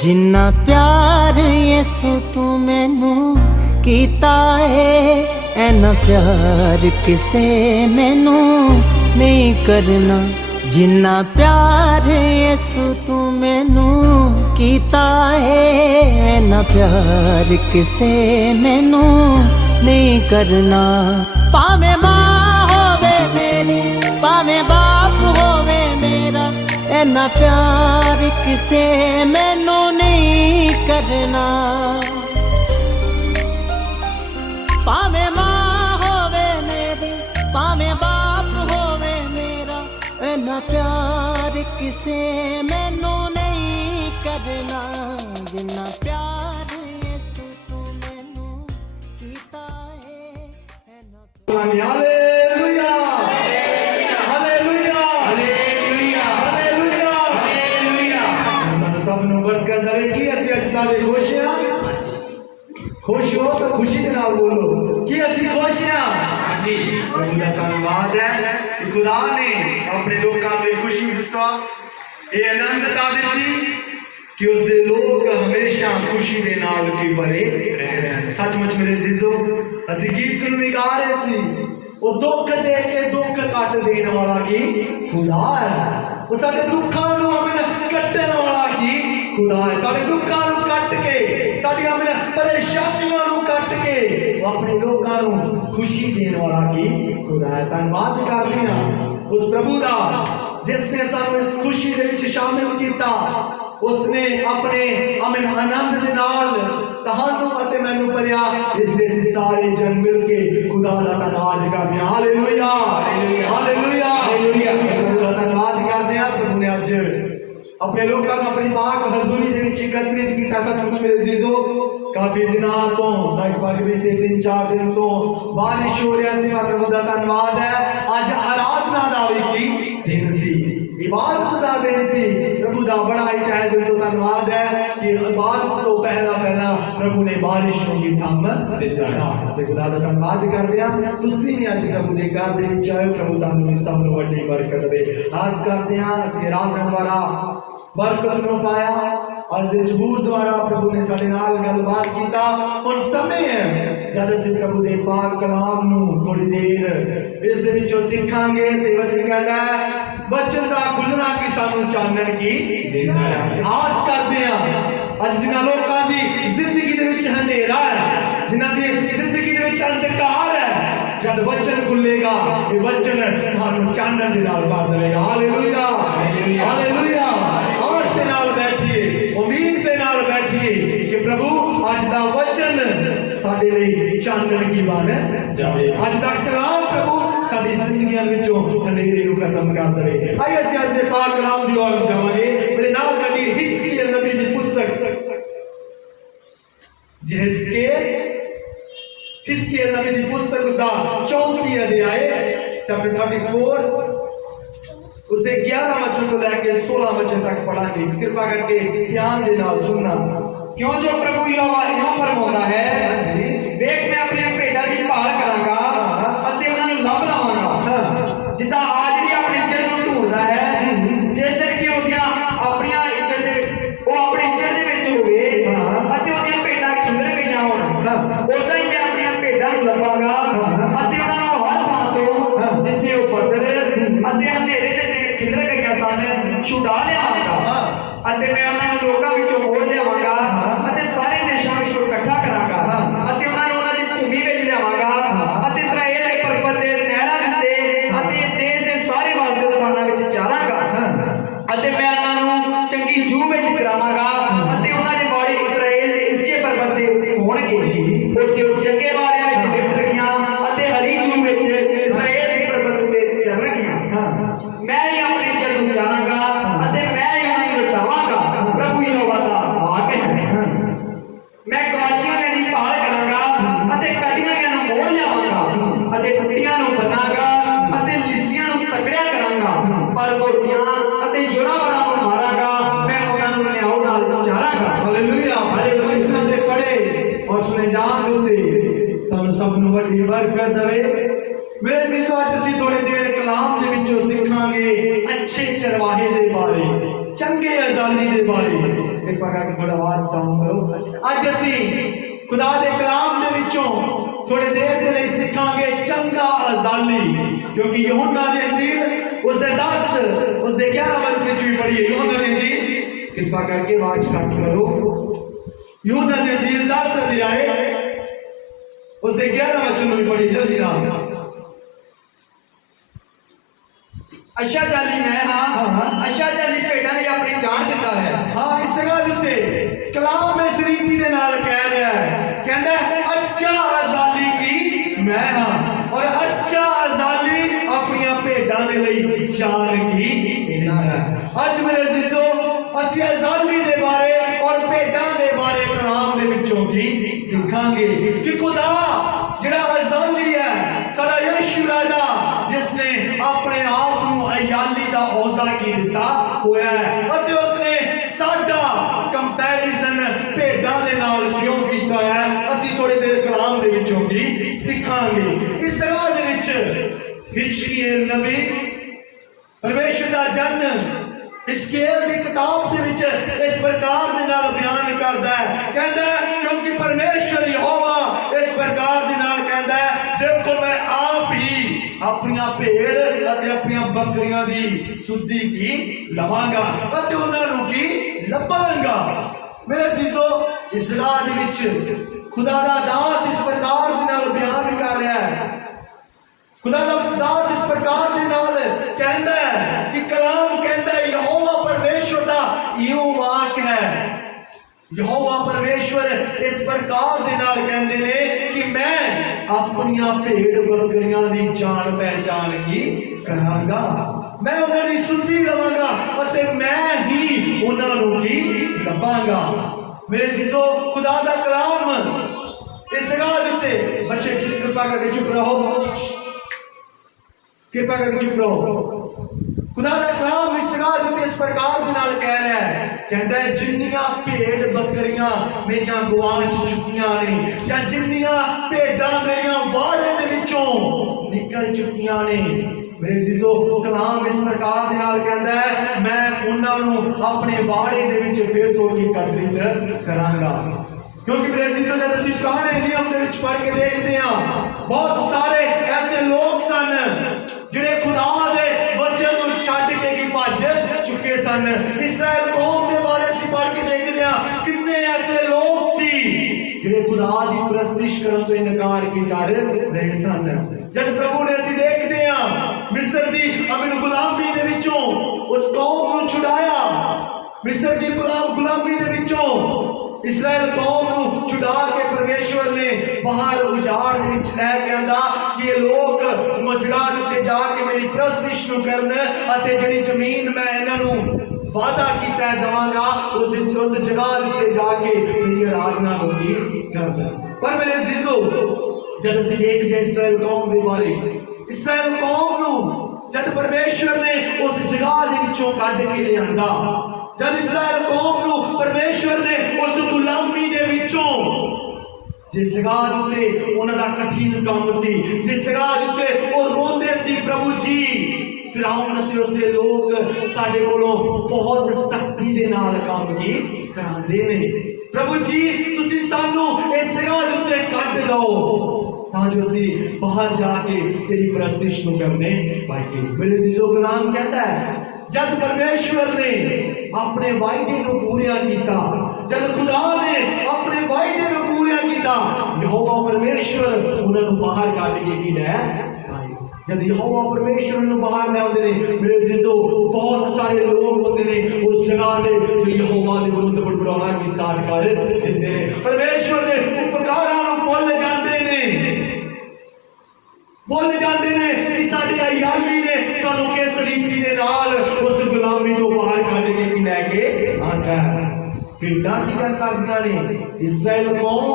जिन्ना प्यार यसु तू मैनू कीता है, ऐना प्यार किसे मैनू नहीं करना। जिन्ना प्यार यसु तू मैनू कीता है, ऐना प्यार किसे मैनू नहीं करना। भावें मां होवे मेरी, भावें बाप होवे मेरा, ऐना प्यार किसे मैनू नहीं करना। भावें मां होवे मेरी, भावें बाप होवे मेरा, ऐना प्यार किसे मैनू नहीं करना। जिन्ना प्यार यसु तू मैनू कीता है, ऐना hallelujah hallelujah hallelujah hallelujah hallelujah. मन सब नु बरकत दे कि ਅਸੀਂ ਅੱਜ ਸਾਰੇ ਖੁਸ਼ ਹਾਂ। खुश हो तो खुशी के नाल बोलो कि ਅਸੀਂ खुश ਹਾਂ। ਹਾਂਜੀ ਪ੍ਰਭੂ ਦਾ ਧੰਨਵਾਦ ਹੈ ਕਿ ਖੁਦਾ ਨੇ ਆਪਣੇ ਲੋਕਾਂ ਨੂੰ ਖੁਸ਼ੀ ਦਿੱਤਾ, ਇਹ ਆਨੰਦਤਾ ਦਿੱਤੀ कि उसके लोग हमेशा खुशी के नाल की भरे रहन। सचमुच मेरे जीजो असि गीत नूं गा रहे सी, वो दुख दे के दुख कट देण वाला की खुदा है। वो साडे दुखां नूं हमें कट्टण वाला की खुदा है। साडे दुखां नूं कट के साडीआं हमें परेशानियां नूं कट के वो अपने लोकां नूं खुशी देण वाला की खुदा है। धन्नवाद करदे हां उस प्रभु दा जिसने सानूं इस खुशी दे विच शामिल कीता। उसने अपने अमन आनंद दे नाल तहानू अते मैनू भरिया, इसलिए असीं सारे जन मिल के खुदा दा धन्नवाद करदे हां। Hallelujah hallelujah hallelujah. प्रभु दा धन्नवाद करदे हां। प्रभु ने अज अपने लोकां नूं अपनी पाक हजूरी दे विच एकत्रित कीता। सचमुच मेरे जीजो काफी दिनां तो लगभग बीते 3-4 दिन तो बारिश हो रहा सी, प्रभु दा धन्नवाद है अज आराधना दा भी दिन सी, इबादत का दिन सी। प्रभु का बड़ा ही तहे दिल तो धन्यवाद है कि इबादत तो पहला प्रभु ने बारिश होगी थम दिता। खुदा का धन्यवाद करते हैं। तुसी भी अज प्रभु के घर दे विच आए, प्रभु तुहानू सब नूं वड्डी बरकत दे। आस करते हैं असीं आराधना द्वारा बरकत नूं पाया। अज दे जबूर द्वारा प्रभु ने साडे नाल गलबात कीता। हुण समय है जद असीं प्रभु दे पाक कलाम नूं थोड़ी देर इस दे विचों सिखांगे। ते वचन कहता है बचन का खुलना कि सानू चानन की आस करते हैं। अज जिन्हां लोकां दी जिंदगी दे विच अंधेरा है, जिन्हां दी जिंदगी दे विच अंधकार है, जब वचन खुलेगा ये वचन थानू चानन दे नाल भर देगा। Hallelujah hallelujah. आस दे नाल बैठिए, उम्मीद दे नाल बैठिए कि प्रभु अज दा वचन साडे लई चानन की बन जावे। अज दा कलाम प्रभु साडी जिंदगियां विचों अंधेरे नूं खत्म कर देवे। आइए असीं अज दे पाक कलाम दी ओर जावांगे। मेरे नाल कड़ी हिजकिय्याह नबी दी पुस्तक, हिजकिय्याह नबी दी पुस्तक उसदा 34वां अध्याय चैप्टर 34 उसके 11 वचन तो लेके 16 वचन तक पढ़ांगे। कृपा करके ध्यान दे नाल सुनना। क्यों जो प्रभु यहोवा यूं फरमाउंदा है, देख मैं अपने भेड़ां दी भाल करांगा अते उन्हां नूं लभ लवांगा। जिद्दां आजड़ी अपने इज्जत नूं ढूंढदा है, जिस दिन कि ओदियां अपणियां इज्जत दे ओ अपने इज्जत दे विच होवे अते ओदियां भेड़ां खिलर गईयां होण, उदां ही मैं अपणियां भेड़ां नूं लभांगा अते उन्हां नूं हर थां तों जिथे ओ बदल अते अंधेरे दे दिन खिलर गईयां सन छुड़ा लिआवांगा अते मैं उन्हां नूं लोकां विचों मोड़ लिआवांगा अते सारे देशां विचों इकट्ठा करांगा अते उन्हां नूं उन्हां दी भूमि विच लिआवांगा अते इस्राएल दे पर्वत ते नहरां उत्ते अते देश दे सारे वासते स्थानां विच चारांगा अते मैं उन्हां नूं चंगी जूह विच चरावांगा अते उन्हां दे बाड़े इस्राएल दे उच्चे पर्वत ते होणगे। उत्थे ओ चंगे बाड़ियां विच लिपटणगीਆਂ अते हरी जूह विच इस्राएल दे पर्वत ते चरनगीਆਂ। मैं ही अपनी इज्जत नूं जाणांगा अते मैं ही उन्हां नूं लटावांगा। प्रभु यहोवा दा वाक है। मैं गवाचियां दी भाल करांगा अते कटियां नूं मोड़ लिआवांगा अते टुट्टियां नूं बनांगा अते लिसियां नूं तकड़िया करांगा, पर गोटियां अते जोरावरां नूं मारांगा। मैं उन्हां नूं न्याय नाल चारांगा। हालेलुया। हरे वचनां दे पढ़े और सुने जान दिते सानू सब नूं वड्डी बरकत देवे। मेरे जीजो अज असीं थोड़ी देर कलाम दे विचों सिखांगे अच्छे चरवाहे दे बारे, चंगे अजाली दे बारे। कृपा करके थोड़ा आवाज डाउन करो। अज असी खुदा दे कलाम दे विचों थोड़ी देर के लिए सीखांगे चंगा अजाली, क्योंकि यूहन्ना दी इंजील उसदे 10 उसदे 11 वचन विच भी पढ़ी है। यूहन्ना दी इंजील कृपा करके आवाज कट करो। यूहन्ना दी इंजील 10 अध्याय उसदे 11 वचन भी पढ़ी, जल्दी नाल। अच्छा जाली मैं हाँ, अच्छा जाली भेड़ां दी अपनी जान दिता है। हाँ, इस गल उत्ते कलाम इस रीति दे नाल कह रहा है, कहंदा है अच्छा अजाली की मैं हाँ, और अच्छा अजाली अपनी भेड़ां दे लई जान की देता है। अज मेरे अजीजों असीं अजाली दे बारे और भेड़ां दे बारे कलाम दे विचों की सीखांगे कि खुदा जिहड़ा अजाली है, साडा यीशु राजा जिसने अपने आप को अयाली का औहदा की दिता होया है, और उसने साडा कंपैरिजन भेड़ां दे नाल क्यों कीता है, असीं थोड़ी देर कलाम दे विचों भी सीखांगे। इस राह दे विच हिजकियेल नबी परमेश्वर दा जन हिजकियेल दी किताब दे विच इस प्रकार दे नाल बयान करदा है, कहंदा है क्योंकि परमेश्वर यहोवा इस प्रकार दे नाल कहंदा है, देखो मैं आप ही अपनी भेड़ और अपनी बकरियां की सुधी की लवांगा और उन्होंने की लभांगा। मेरे जीजो इस राह दे विच खुदा दा दास इस प्रकार दे नाल बयान कर रहा है, खुदा दा दास इस प्रकार दे नाल कहंदा है कि कलाम कहंदा है यहोवा परमेश्वर दा यूं वाक है, यहोवा परमेश्वर इस प्रकार दे नाल कहंदे ने कि मैं अपनी भेड़ बकरियां दी जान पहचान की करांगा, मैं उन्हां दी सुधी लवांगा और मैं ही उन्हां नूं की लभांगा। मेरे जीजो खुदा दा कलाम इस राह दिते बच्चे कृपा करके चुप रहो, कृपा करके चुप रहो। खुदा दा कलाम इस राह दिते इस प्रकार दे नाल कह रहा है, कहता है जिन्नियां भेड़ बकरियां मेरियां गुआच चुकियां ने, या जिन्नियां भेड़ां मेरियां वाड़े दे विचों निकल चुकियां ने, मेरे जीजो कलाम इस प्रकार दे नाल कहता है मैं उन्हां नूं अपने वाड़े दे विच फिर तो एकत्रित करांगा। क्योंकि मेरे जीजो जब असीं पुराने नियम दे विच पढ़ के देखते हैं बहुत सारे ऐसे लोग सन जिहड़े खुदा दे वचन नूं छड्ड के की भज चुके सन। इस्राएल कौम दे बारे असीं पढ़ के देखते हैं कितने ऐसे लोग सी जिहड़े खुदा दी परस्तिश करन तो इनकार की कर रहे सन। जब प्रभु ने असीं देखते हैं मिस्र दी अमीन गुलामी दे विचों उस कौम नूं छुड़ाया, मिस्र दी गुलामी दे विचों इस्राएल कौम नूं छुड़ा के परमेश्वर ने बाहर उजाड़ दे विच लै के आंदा कि ये लोग मजड़ा दिते जाके मेरी परस्तिश नूं करन अते जिहड़ी जमीन मैं इन्हां नूं वादा कीता दवांगा उस जगह दिते जाके मेरी आराधना होगी करन। पर मेरे जीजो जब असीं देखदे इस्राएल कौम दे बारे, इस्राएल कौम नूं जब परमेश्वर ने उस जगह दे विचों कढ के ले आंदा, जब इस्राएल कौम नूं परमेश्वर ने उस गुलामी दे विचों जिस जगह उत्ते उन्हां दा कठिन काम सी, जिस जगह उत्ते वो रोंदे सी प्रभु जी फिरौन अते उसदे लोग साडे कोलों बहुत सख्ती दे नाल काम की करांदे ने, प्रभु जी तुसीं सानू इस जगह उत्ते कढ दो तां जो असीं बाहर जाके तेरी परस्तिश नूं करने पाईए। मेरे जीजो कलाम कहता है जब परमेश्वर ने अपने वायदे को पूरा किया, जब खुदा ने अपने वायदे को पूरा किया, यहोवा परमेश्वर उन्होंने बाहर काट के की लै आए। जब यहोवा परमेश्वर उन्होंने बाहर लै आते हैं मेरे जीजो बहुत सारे लोग होते हैं उस जगह के जो यहोवा के विरुद्ध बुड़बुड़ाना भी स्टार्ट कर देते हैं, परमेश्वर के उपकारां नूं भुल जाते हैं, भुल जाते हैं कि साडी अयाली ने सानू किस रीति दे नाल उस गुलामी तो बाहर कढ के लैके आंदा है। भेड़ां की गल करदियां ने, इस्राएल कौम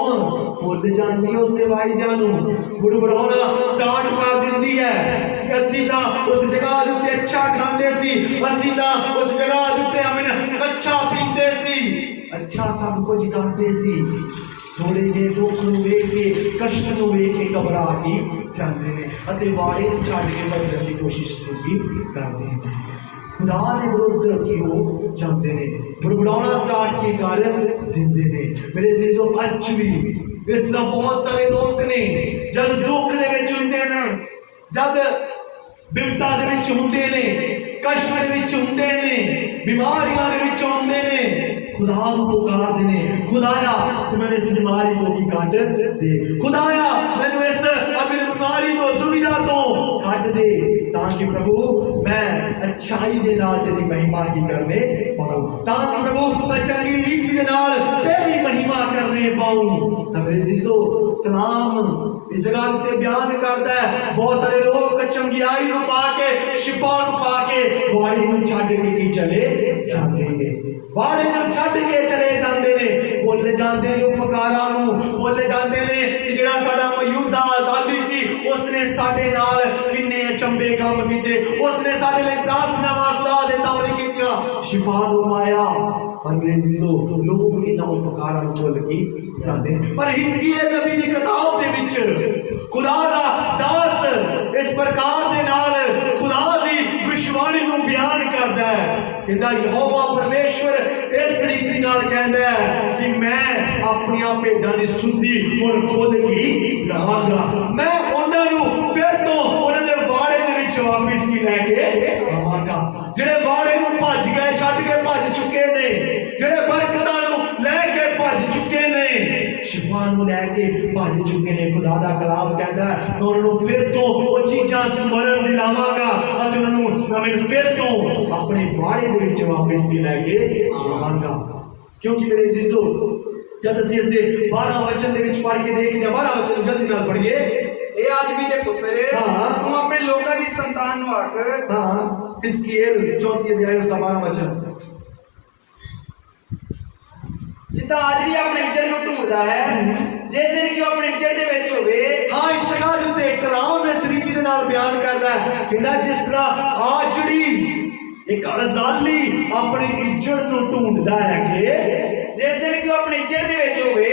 भुल जाती है उसके वायदे नूं, बुड़बुड़ाना स्टार्ट कर दिंदी है कि असीं तां उस जगह दे उत्ते अच्छा खांदे सी, असीं तां उस जगह दे उत्ते अमीन अच्छा पींदे सी, अच्छा सब कुछ करते सी, थोड़े जे दुख नूं वेख के कष्ट नूं वेख के घबरा के जाते हैं अते वाड़े छड्ड के भजन की कोशिश भी करते हैं। खुदा के विरुद्ध क्यों जाते हैं? बुड़बुड़ाना स्टार्ट की कर दिंदे ने। मेरे अजीजों अज भी इस तरह बहुत सारे लोग ने जब दुख दे विच हुंदे ने, जब बिपता दे विच हुंदे ने, कष्ट दे विच हुंदे ने, बीमारियां दे विच हुंदे ने, खुदा नूं पुकारदे ने, खुदाया तू मैनूं इस बीमारी तो की कढ दे, खुदाया मैनूं इस अपनी बीमारी तो दुविधा तो कढ दे, ताकि प्रभु मैं अच्छाई दे नाल तेरी महिमा की करने पाऊं, ताकि प्रभु मैं चंगी रीति दे नाल तेरी महिमा करने पाऊं। मेरे अजीजों कलाम इस गल ते बयान करता है, बहुत सारे लोग चंगियाई नूं पा के, शिफा नूं पा के वाड़ी नूं छड्ड के चले जांदे ने, वाड़े नूं छड्ड के चले जांदे ने, भुल जांदे ने उपकारां नूं, भुल जांदे ने कि जिहड़ा साडा मौजूदा आजादी सी उसने साडे नाल किन्ने अचंभे काम कीते, उसने साडे लई प्रार्थनावां खुदा दे सामने कीतियां, शिफा नूं पाया। पर मेरे अजीजों लोग इन्हां उपकारां नूं भुल के जांदे ने। पर हिजकिय्याह नबी दी किताब दे विच खुदा दा दास इस प्रकार दे नाल खुदा दी विश्वाणी नूं बयान करदा है, कहंदा यहोवा परमेश्वर इस रीति नाल कहंदा है कि मैं अपनी भेडां दी सुधी हुण खुद ही लवांगा, मैं उन्हां नूं फिर तो उन्हां दे वाड़े दे विच वापस ही लैके आवांगा, जिहड़े वाड़े नूं भज गए, छड्ड के भज चुके ने, जिहड़े बरकतां नूं लैके भज चुके ने, शिफा नूं लैके भज चुके ने। खुदा दा कलाम कहंदा है मैं उन्हां नूं फिर तो वो चीज़ां स्मरण दिलावांगा अते उन्हां नूं मैं फिर तो अपने वाड़े दे विच वापस भी लैके आवांगा। क्योंकि मेरे अजीजों जब असीं इस दे 12 वचन दे विच पढ़ के देखदे 12 वचन जल्दी नाल पढ़िए। ए आदमी दे पुत्र तू अपने लोकां दी संतान नूं आख, हाँ हिजकिय्याह 34 अध्याय उसका 12 वचन, जिद्दां आदमी अपने इज्जत नूं ढूंढदा है जिस दिन कि अपने इज्जत दे विच होवे। हाँ इस गल ते कलाम इस रीति दे नाल बयान करदा है, कहंदा जिस तरह आजड़ी एक अजाली अपनी इज्जत नूं ढूंढदा है कि जिस दिन कि अपनी इज्जत दे विच होवे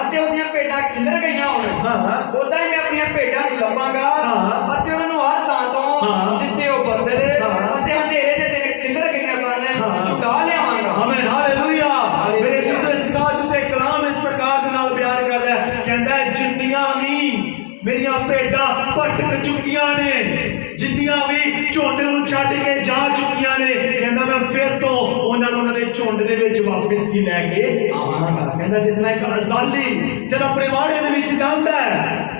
अते ओदियां भेडां खिलर गईयां होण, उदां ही मैं अपनी भेडां नूं लभांगा अते उन्हां नूं हर थां तो जिथे ओ बदल अते अंधेरे दे दिन खिलर गईयां सन छुड़ा लिआवांगा। आमीन हालेलुया। मेरे इस गल ते कलाम इस प्रकार दे नाल बयान करदा है, कहंदा है जिन्नियां भी मेरियां भेडां भटक चुकियां ने, जिन्नियां भी झुंड नूं छड्ड के जा चुकियां ने, कहंदा मैं फिर तो उन्हां नूं उन्हां दे झुंड दे विच वापस ही लैके आवांगा। कहंदा जिस तरह एक अजाली जद अपने वाड़े दे विच जांदा है,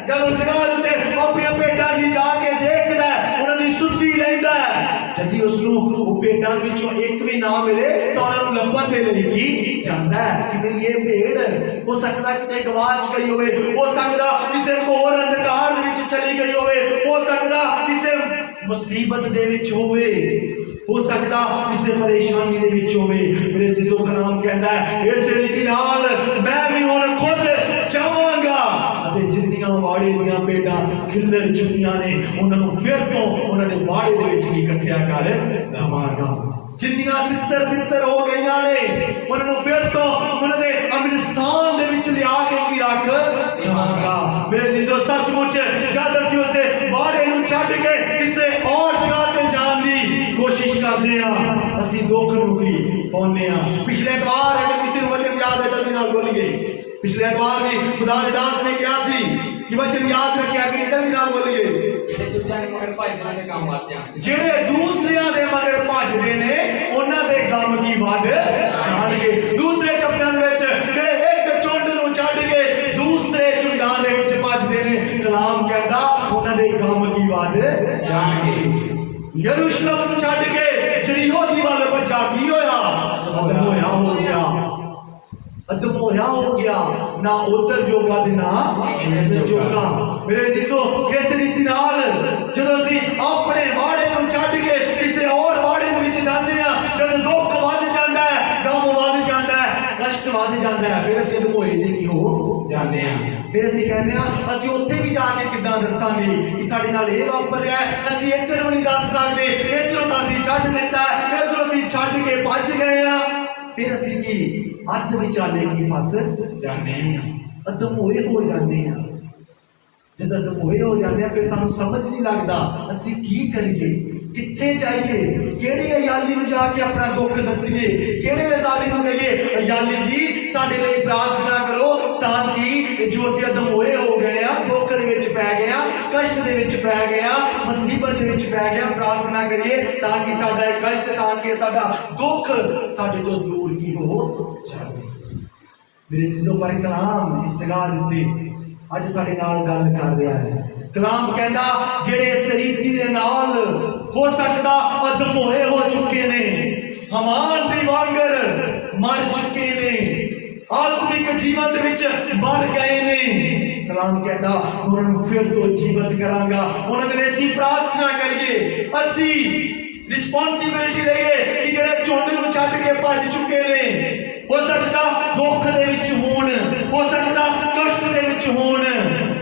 जद उस गल ते अपनी भेडां दी जाके देखदा है, उन्हां दी सुधी लैंदा है, जदी उसनूं ਉਹ भेडां ਵਿੱਚੋਂ ਇੱਕ ਵੀ ਨਾ ਮਿਲੇ ਤਾਂ ਉਹਨਾਂ ਨੂੰ ਲੱਭਣ ਦੇ ਲਈ ਕੀ ਜਾਂਦਾ ਹੈ ਕਿ ਮੇਰੀ ਇਹ ਭੇਡ ਹੋ ਸਕਦਾ ਕਿਤੇ ਗਵਾਚ ਗਈ ਹੋਵੇ, ਹੋ ਸਕਦਾ ਕਿਸੇ ਘੋਰ ਅੰਧਕਾਰ ਦੇ ਵਿੱਚ ਚਲੀ ਗਈ ਹੋਵੇ, ਹੋ ਸਕਦਾ ਕਿਸੇ ਮੁਸੀਬਤ ਦੇ ਵਿੱਚ ਹੋਵੇ, हो सकता किसी परेशानी दे विच होवे। मेरे अजीजों कलाम कहता है इस रीति नाल मैं भी हुण खुद जावांगा अते जिन्नियां वाड़े दीयां भेडां खिल्लर चुकियां ने उन्हां नूं फिर तो उन्हां दे वाड़े दे विच इकट्ठा कर लवांगा। जिन्नियां तितर बितर हो गईयां ने उन्हां नूं फिर तो उन्हां दे अमन स्थान दे विच लिया के की रख लवांगा। मेरे अजीजों सचमुच जद असीं उस दे वाड़े नूं छड्ड के किसी और जगह ते जाण दी कोशिश करते हैं, असी दुख नूं की पाउने आ। पिछले एतवार अगर किसी नूं वचन याद है जल्दी नाल बोलिए। पिछले एतवार भी खुदा दे दास ने कहा सी कि वचन याद रखिया करिए, जल्दी नाल बोलिए। जेड़े दूसरियां दे मगर भजदे ने काम वास्ते आण, जेड़े दूसरियां दे मगर भजदे ने उन्हां दे गम की वध जाणगे। दूसरे शब्दां दे विच जेड़े एक झुंड नूं छड्ड के दूसरे झुंडां दे विच भजदे ने, कलाम कहंदा उन्हां दे गम की वध जाणगे। यरूशलेम नूं छड्ड के यरीहो दी वल भज्जा की होया? अदम होया हो गया, अदम होया हो गया, ना उधर जोगा ते ना इधर जोगा। मेरे अजीजों इस रीति नाल जदों असीं अपने वाड़े नूं छड्ड के किसी और वाड़े दे विच जांदे आ, जदों दुख वध जांदा है, गम वध जांदा है, कष्ट वध जांदा है, फिर असीं अदम होए जे की हो जांदे आ। फिर असीं कहने असीं उत्थे भी जाके किद्दां दस्सांगे कि साडे नाल इह वापरिआ, असीं इधर भी नहीं दस सकदे, इधरों तां असीं छड्ड दित्ता, इधरों असीं छड्ड के भज गए आ। फिर असीं की अध विचाले की फस जाने आ, अदम होए हो जाने आ। जब अदम होए हो जाने आ फिर सानूं समझ नहीं लगदा असीं की करिए, किथे जाइए, केड़े अयाली नूं जाके अपना दुख दसीए, केड़े अयाली नूं कहिए अयाली जी साडे लई प्रार्थना करो ताकि जो असीं अदम होए हो गए आ, दुख दे विच पै गए आ, कष्ट दे विच पै गए आ, मुसीबत दे विच पै गए आ, प्रार्थना करिए ताकि साडा कष्ट, ताकि साडा दुख साडे तो दूर की हो जाए। मेरे सीजो पर कलाम इस जगह उत्ते अज साडे नाल गल कर रहा है। कलाम कहता जेड़े इस रीति दे नाल हो सकता अदम होए हो चुके ने, हमान दी वांगर मर चुके ने, आत्मिक जीवन दे विच मर गए ने। कलाम कहता उन्होंने फिर तो जीवित करांगा। उन्होंने ऐसी प्रार्थना करिए, असी रिस्पॉन्सिबिलिटी लईए कि जेड़े झुंड नूं छड्ड के भज चुके ने, हो सकता दुख दे विच होण, हो सकता कष्ट दे विच होण,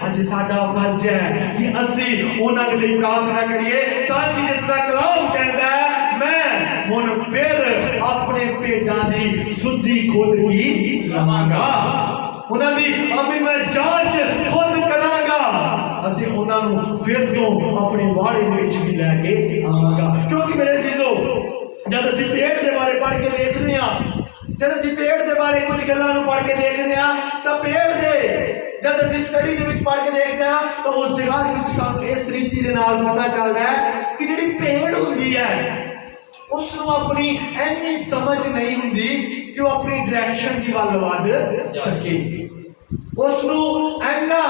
अज साडा फर्ज है कि असी उन्हां दे लई प्रार्थना करिए ताकि जिस तरह कलाम कहता है मैं हुण फिर अपने भेडां दी सुधी खुद की लवांगा, उन्हां दी अभी मैं जांच खुद करांगा अते उन्हां नूं फिर तो अपने वाड़े दे विच भी लैके आवांगा। क्योंकि मेरे सीजो जद असीं पेड़ दे बारे पढ़ के देखदे हां, जब असीं पेड़ दे बारे कुछ गल्लां नूं पढ़ के देखदे हां तां पेड़ दे जब असीं स्टडी दे विच पढ़ के देखदे हां तां उस जगह दे विच सानूं इस रीति दे नाल पता चलदा है कि जिहड़ी पेड़ हुंदी है उसनूं अपनी इन्नी समझ नहीं हुंदी कि वो अपनी डायरेक्शन दी वल वध सके, उसनूं इन्ना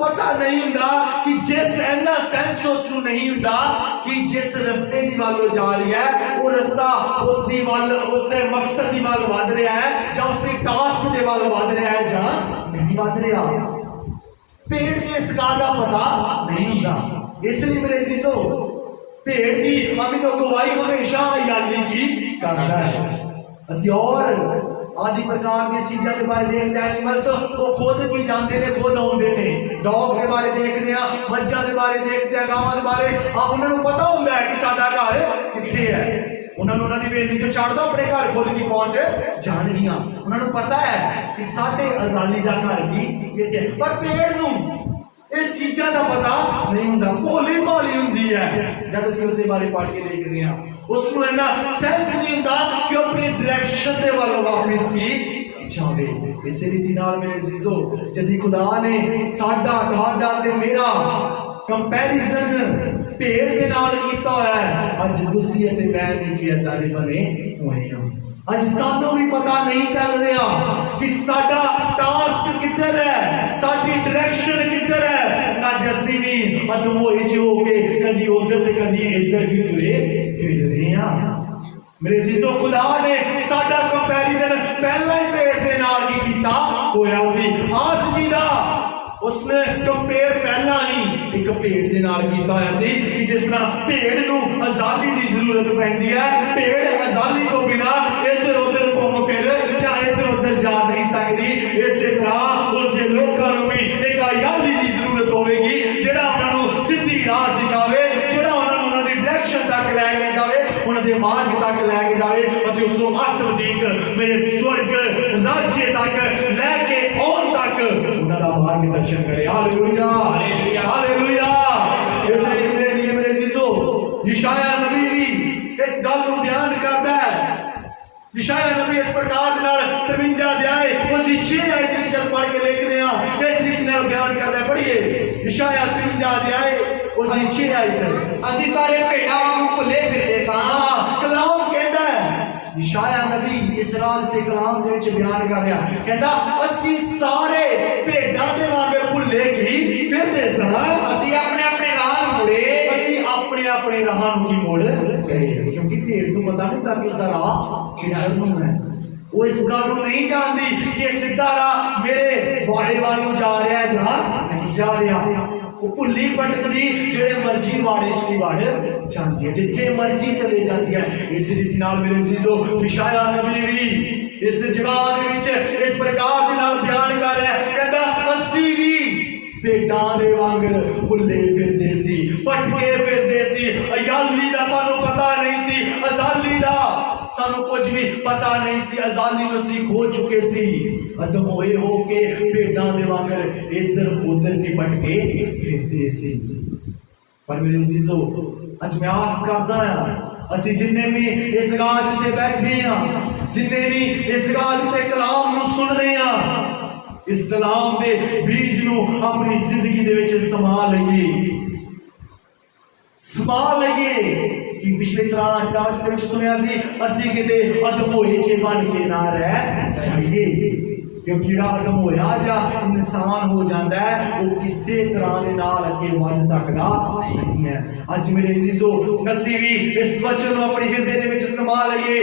पता नहीं हुंदा कि जिस इन्ना सेंस उसनूं नहीं हुंदा कि जिस रस्ते दी वल जा रही है वो रस्ता उसदी वल उसदे मकसद दी वल वध रहा है जां उसदी टास्क दे वल वध रहा है जां नहीं वध रहा। भेड़ ने इस गल का पता नहीं हुंदा, इसलिए मेरे सीसो भेड़ की अभी तो गवाही हमेशा अयाली की करता है। असीं और आदि प्रकार दी चीज़ों के बारे देखते हैं, एनिमल्स वो खुद भी जानते ने खुद आउंदे ने, डॉग के बारे देखते हैं, मज्झां के बारे देखते हैं, गावां के बारे उन्होंने पता हुंदा है कि साडा घर कित्थे है, उन्होंने उन्होंने वेली जो छड़ दो अपने घर खुद की पहुंच जाणगियां, उन्होंने पता है कि साडे अजाली दा घर की कित्थे। पर पेड़ नूं इस चीज़ों का पता नहीं हुंदा, भोली भाली हुंदी है जब असीं उसके बारे पढ़ के देखते हैं, उसनूं इन्ना सेंस नहीं हुंदा कि अपनी डायरेक्शन दे वल वापस ही जावे। इस रीति नाल मेरे अजीजो जदी खुदा ने साडा तुहाडा ते मेरा कंपैरिजन भेड़ दे नाल कीता होया है, अज तुसीं ते मैं भी कि अदा दे बने होए हां। अज सानू भी पता नहीं चल रहा कि साडा टास्क किधर है, साडी डायरेक्शन किधर है। अज असीं भी अधमोए च हो के कदी उधर ते कदी इधर भी तुरे फिर रहे हैं। मेरे जीतो खुदा ने साडा कंपैरिजन पहला ही पेड़ दे नाल की कीता होया सी, आदमी दा उसने कंपेयर पहला ही एक भेड़ दे नाल कीता होया सी कि जिस तरह भेड़ नूं आजादी दी जरूरत पैंदी है, भेड़ आजादी तो बिना इधर उधर घूम फिर जां इधर उधर जा नहीं सकती, इस तरह उसके लोकां नूं भी एक अयाली दी जरूरत होवेगी जिहड़ा उन्हां नूं सीधी राह दिखावे, जिहड़ा उन्हां नूं उन्हां दी डायरेक्शन तक लैके जावे, उन्हां दे मार्ग तक लैके जावे अते उस तों अत्तवधीक मेरे स्वर्ग राज्य तक लैके आउण तक उन्हां दा मार्गदर्शन करे। Hallelujah hallelujah. इसलिए मेरे जीजो यशायाह नबी भी इस गल को बयान करता है। यशायाह नबी इस प्रकार दे नाल 53 अध्याय उसदी 6 आयत जब पढ़ के देखते हैं इस रीति नाल बयान करता है। पढ़िए यशायाह 53 अध्याय उसदी 6 आयत। असीं सारे भेड़ां वांगू भुल्ले फिरदे सां। कलाम कहता है यशायाह नबी इस रात के कलाम दे विच बयान कर रहा कहता असीं सारे भेड़ां दे वांगे भुल्ले की फिरदे सां, असीं अपने अपने राह नूं मुड़े, असीं अपने अपने राह नूं की मोड़ गए। क्योंकि भेड़ को पता नहीं था कि उसका राह किधर नूं है, वो इस गल को नहीं जानती कि सीधा राह मेरे वाड़े वालों जा रहा है जहां नहीं जा रहा। वो भुल्ली भटकदी जेड़े मर्जी वाड़े च नहीं वाड़ जाती है, जिथे मर्जी चले जाती है। इस रीति नाल मेरे जीजो यशायाह नबी भी इस जगह दे विच इस प्रकार दे नाल बयान कर रहा है, कहंदा असीं भी भेड़ां दे वांगर भुल्ले फिरदे सी, भटके फिरदे सी, अयाली दा सानू पता नहीं सी, अजाली दा सानू कुछ भी पता नहीं सी, अजाली नूं सी खो चुके सी, अधमोए हो के भेड़ां दे वांगर इधर उधर की भटके फिरदे सी। पर मेरे जीजो अज मैं आस करता हाँ असी जिन्ने भी इस गाल उत्ते बैठे हाँ, जिन्ने भी इस गाल उत्ते कलाम नूं सुन रहे हैं, इस कलाम दे बीज नूं अपनी जिंदगी दे विच समा लईए कि पिछले तरां किताब दे विच सुनिया सी असी किते अदम होए जे बन के ना रह जाइए, क्योंकि जिहड़ा अदम होया या इंसान हो जाता है वो किसी तरह के नाल अगे बढ़ सकता नहीं है। अज मेरे अजीजो असी भी इस वचन को अपने हृदय दे विच समा लईए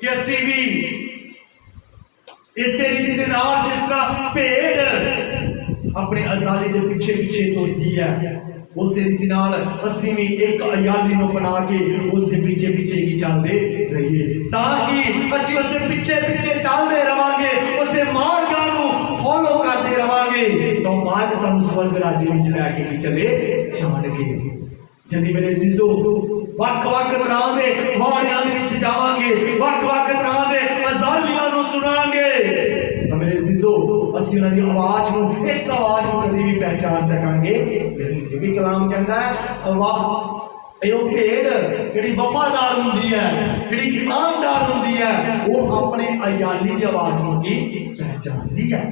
कि असी भी इसे रीति के नाल जिस तरह भेड़ अपने अजाली के पीछे पीछे तुरती है, उस रीति नाल असी भी एक अयाली को बना के उसके पीछे पीछे ही चलते रहिए, ताकि असी उसके पीछे पीछे चलते रहांगे, उसके मार्गां नूं फॉलो करते रहांगे तो मार्ग सानू स्वर्ग राज्य विच लैके भी चले जाणगे। जदी मेरे अजीजो वख-वख तरह दे वाणियां दे विच जावांगे, वख-वख तरह दे अजालियां नूं सुनांगे, तो मेरे अजीजो असी उन्हां दी आवाज नूं एक आवाज नूं कदी भी पहचान सकांगे। क्योंकि कलाम कहता है भेड़ जिहड़ी वफादार हुंदी है, जिहड़ी ईमानदार हुंदी है, वो अपने अयाली दी आवाज नूं की पहचानदी है।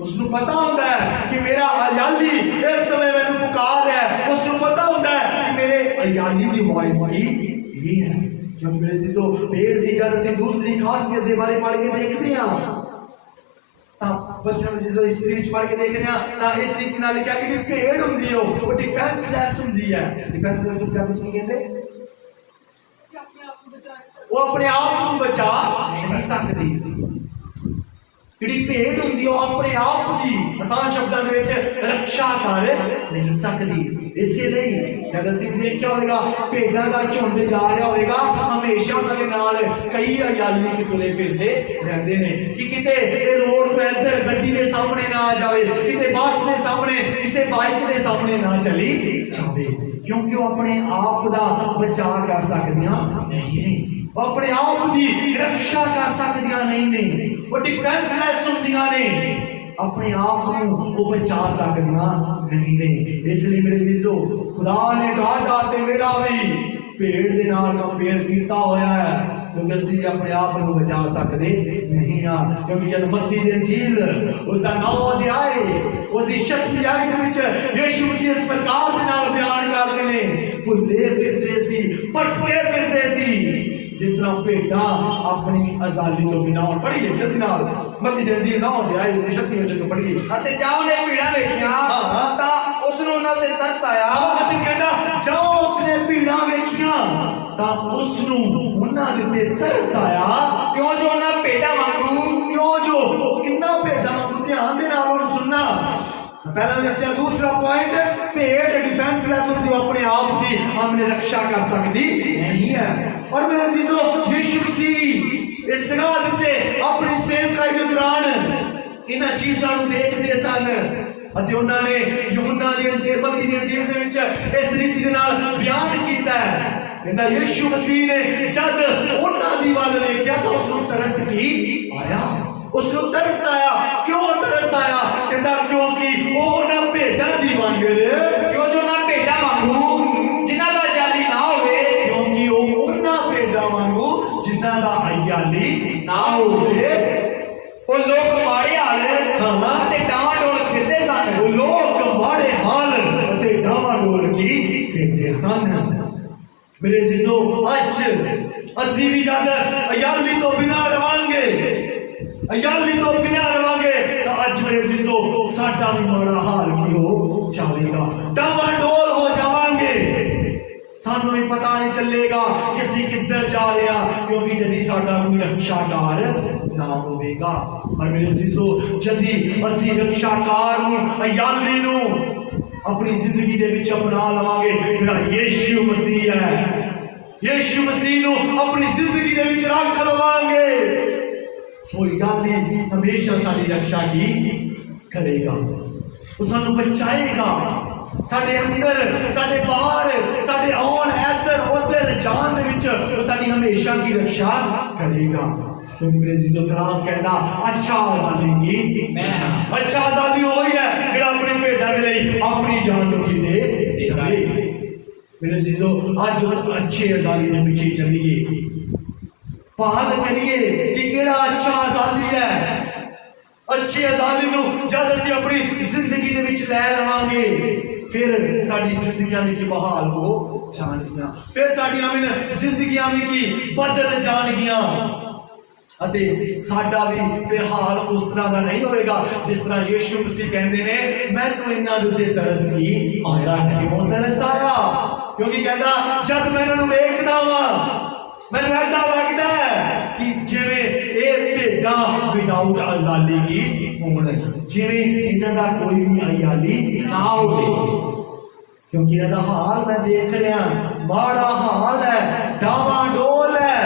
उसनूं पता हुंदा है कि मेरा अयाली इस समय मैनूं पुकार रहा है, उसनूं पता हुंदा है कि मेरे अयाली दी वॉइस की ये है। क्योंकि मेरे अजीजो भेड़ दी गल असीं दूसरी खासियत दे बारे पढ़ के देखदे हां, बच्चों जिसको हिस्ट्री में पढ़ के देख रहे हैं ना इस रीति नाल लिखा कि भेड़ हुंदी है वो डिफेंसलेस हुंदी है। डिफेंसलेस को क्या कुछ नहीं कहते, वो अपने आप को बचा नहीं सकती। जिहड़ी भेड़ हुंदी है अपने आप की आसान शब्दों दे विच रक्षा कर नहीं सकती। इसलिए जब असीं देखिया होगा भेड़ां दा झुंड जा रहा होगा, हमेशा उन्हां दे नाल कई अयाली कि तुरे फिरदे रहंदे ने कि किते रोड पे इधर गड्डी दे सामने ना आ जाए, किते बस दे सामने किसी बाइक दे सामने ना चली जाए, क्योंकि वो अपने आप दा बचाव कर सकदियां नहीं, वो अपने आप की रक्षा कर सकदियां नहीं, वो डिफेंसलेस हुंदियां ने, अपने आप को वो बचा सकदियां नहीं ने। इसलिए मेरे जीजो खुदा ने डांटा ते मेरा भी भेड़ दे नाल कंपेयर कीता होया है, क्योंकि असीं अपने आप को बचा सकते नहीं हाँ। क्योंकि जब मत्ती दी इंजील उसका 9 अध्याय उसकी शक्ति आई दे विच यीशु मसीह इस प्रकार दे नाल बयान करदे ने, भुल्ले फिरदे सी, भटके फिरदे सी, जिस तरह भेड़ा अपनी आजादी तो बिना पढ़ी लिखत नाल मत्ती दी इंजील 9 अध्याय उसकी शक्ति विच तो पढ़ी ਅਤੇ ਜਾਂ ਉਹਨੇ ਭੀੜਾਂ ਵੇਖੀਆਂ ਤਾਂ ਉਸ ਨੂੰ ਉਹਨਾਂ ਤੇ ਤਰਸ ਆਇਆ। वचन कहता जाओ उसने भीड़ा वेखियां ता उसनु उन्हां दे ते तरस आया, ਕਿਉਂ ਜੋ ਉਹਨਾਂ ਭੇਡਾਂ ਵਾਂਗੂ क्यों जो किन्ना भेड़ा वांगू ध्यान दे नाल उन्हें सुनना। पहला दस्या दूसरा पॉइंट भेड़ डिफेंसलेस होती है, अपने आप की हमने रक्षा कर सकती नहीं है। और मेरे अजीजो यीशु मसीह इस जगह उत्ते अपनी सेवकाई के दौरान इन्हां चीज़ां नूं देखदे सन ਅਤੇ ਉਹਨਾਂ ਨੇ यूहन्ना दी इंजील मत्ती दी इंजील दे विच इस रीति दे नाल बयान कीता है। कहंदा यीशु मसीह ने जद ਉਹਨਾਂ ਦੀ ਵੱਲ ਵੇਖਿਆ ਤਾਂ ਉਸ ਨੂੰ ਤਰਸ ਕੀ ਆਇਆ, ਉਸ ਨੂੰ ਤਰਸ ਆਇਆ। ਕਿਉਂ ਤਰਸ ਆਇਆ? ਕਹਿੰਦਾ ਕਿਉਂਕਿ ਉਹ ਉਹਨਾਂ ਭੇਡਾਂ ਦੀ ਵਾਂਗਰ, ਕਿਉਂ ਜੋ ਉਹਨਾਂ ਭੇਡਾਂ ਵਾਂਗੂ ਜਿਨ੍ਹਾਂ ਦਾ ਜਾਲੀ ਨਾ ਹੋਵੇ, ਕਿਉਂਕਿ ਉਹ ਉਹਨਾਂ ਭੇਡਾਂ ਵਾਂਗੂ ਜਿਨ੍ਹਾਂ ਦਾ ਅਯਾਲੀ ਨਾ ਹੋਵੇ। ਉਹ ਲੋਕ ਮਾੜੇ ਹਾਲ ਅਤੇ ਡਾਵਾਂਡੋਲ ਫਿਰਦੇ ਸਨ। ਉਹ ਲੋਕ ਮਾੜੇ ਹਾਲ ਅਤੇ ਡਾਵਾਂਡੋਲ ਕੀ ਫਿਰਦੇ ਸਨ। मेरे अजीजों अज असी भी जब अयाली तो बिना रवांगे, अयाली तो बिना रवांगे तो अज मेरे अजीजों साडा भी माड़ा हाल की हो जाएगा, डावाडोल हो जावांगे, सानू भी पता नहीं चलेगा कि असी किधर जा रहे हैं, क्योंकि यदि साडा कोई रक्षाकार ना होगा। और मेरे अजीजों यदि असी रक्षाकार नूं अयाली नूं अपनी जिंदगी दे विच अपना लवांगे, जिहड़ा यीशु मसीह है, यीशु मसीह नूं अपनी जिंदगी दे विच रख लवांगे, कोई गल नहीं, हमेशा साडी रक्षा की करेगा, वो सानू बचाएगा। साडे अंदर साडे बाहर साडे आउण इधर उधर जान दे विच वो साडी हमेशा की रक्षा करेगा। तो मेरे जीजो कलाम कहना अच्छा आजादी की अच्छा आजादी वही है जिहड़ा अपने भेडां दे लई अपनी जान की दे। मेरे जीजो आज उस अच्छे आजादी के पीछे चलिए, भाल करिए कि केड़ा अच्छा आजादी है। अच्छी आजादी को जब असीं अपनी जिंदगी दे विच लै लवांगे फिर साडी जिंदगियां की बहाल हो जाणगियां, फिर साडियां जिंदगियां भी बदल जाणगियां। साडा भी फिर हाल उस तरह का नहीं होएगा जिस तरह यीशु मसीह कहते ने मैनू इन्हां दे उत्ते तरस नहीं आया। क्यों तरस आया? क्योंकि कहता जब मैं इन्हां नूं वेखदा वां मैनू ऐसा लगता है कि जिवें ये भेड्डां विदाउट आजादी की होण, जिवें इन्हां दा कोई भी आजादी ना होवे। क्योंकि इन्हां दा हाल मैं देख रहा, माड़ा हाल है, डावाडोल है,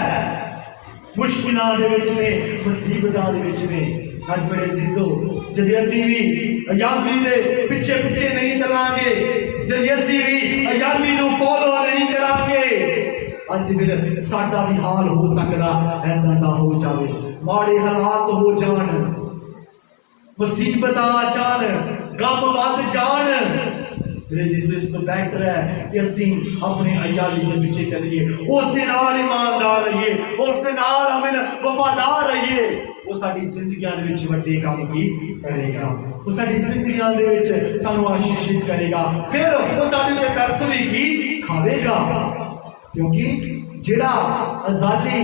मुश्किलों के विच ने, मुसीबतों के विच ने। अज मेरे जीजो जब असीं भी आजादी के पिछे पिछे नहीं चलांगे, जब असीं भी आजादी नूं फॉलो नहीं करांगे, अज फिर साडा भी हाल हो सकदा ऐदां दा हो जावे, माड़े हालात हो जाण, मुसीबत आ जाण, गम वध जाण। मेरे जीसस तो बेहतर है कि असीं अपने आजादी के पीछे चलिए, उसके नाल ईमानदार रहिए, उसके नाल हमें वफादार रहिए। वो साडी जिंदगियां दे विच वड्डे काम की करेगा, वो साडी जिंदगियां दे विच सानू आशीषित करेगा, फिर वो साडे ते तरस भी खावेगा। क्योंकि जेड़ा आजादी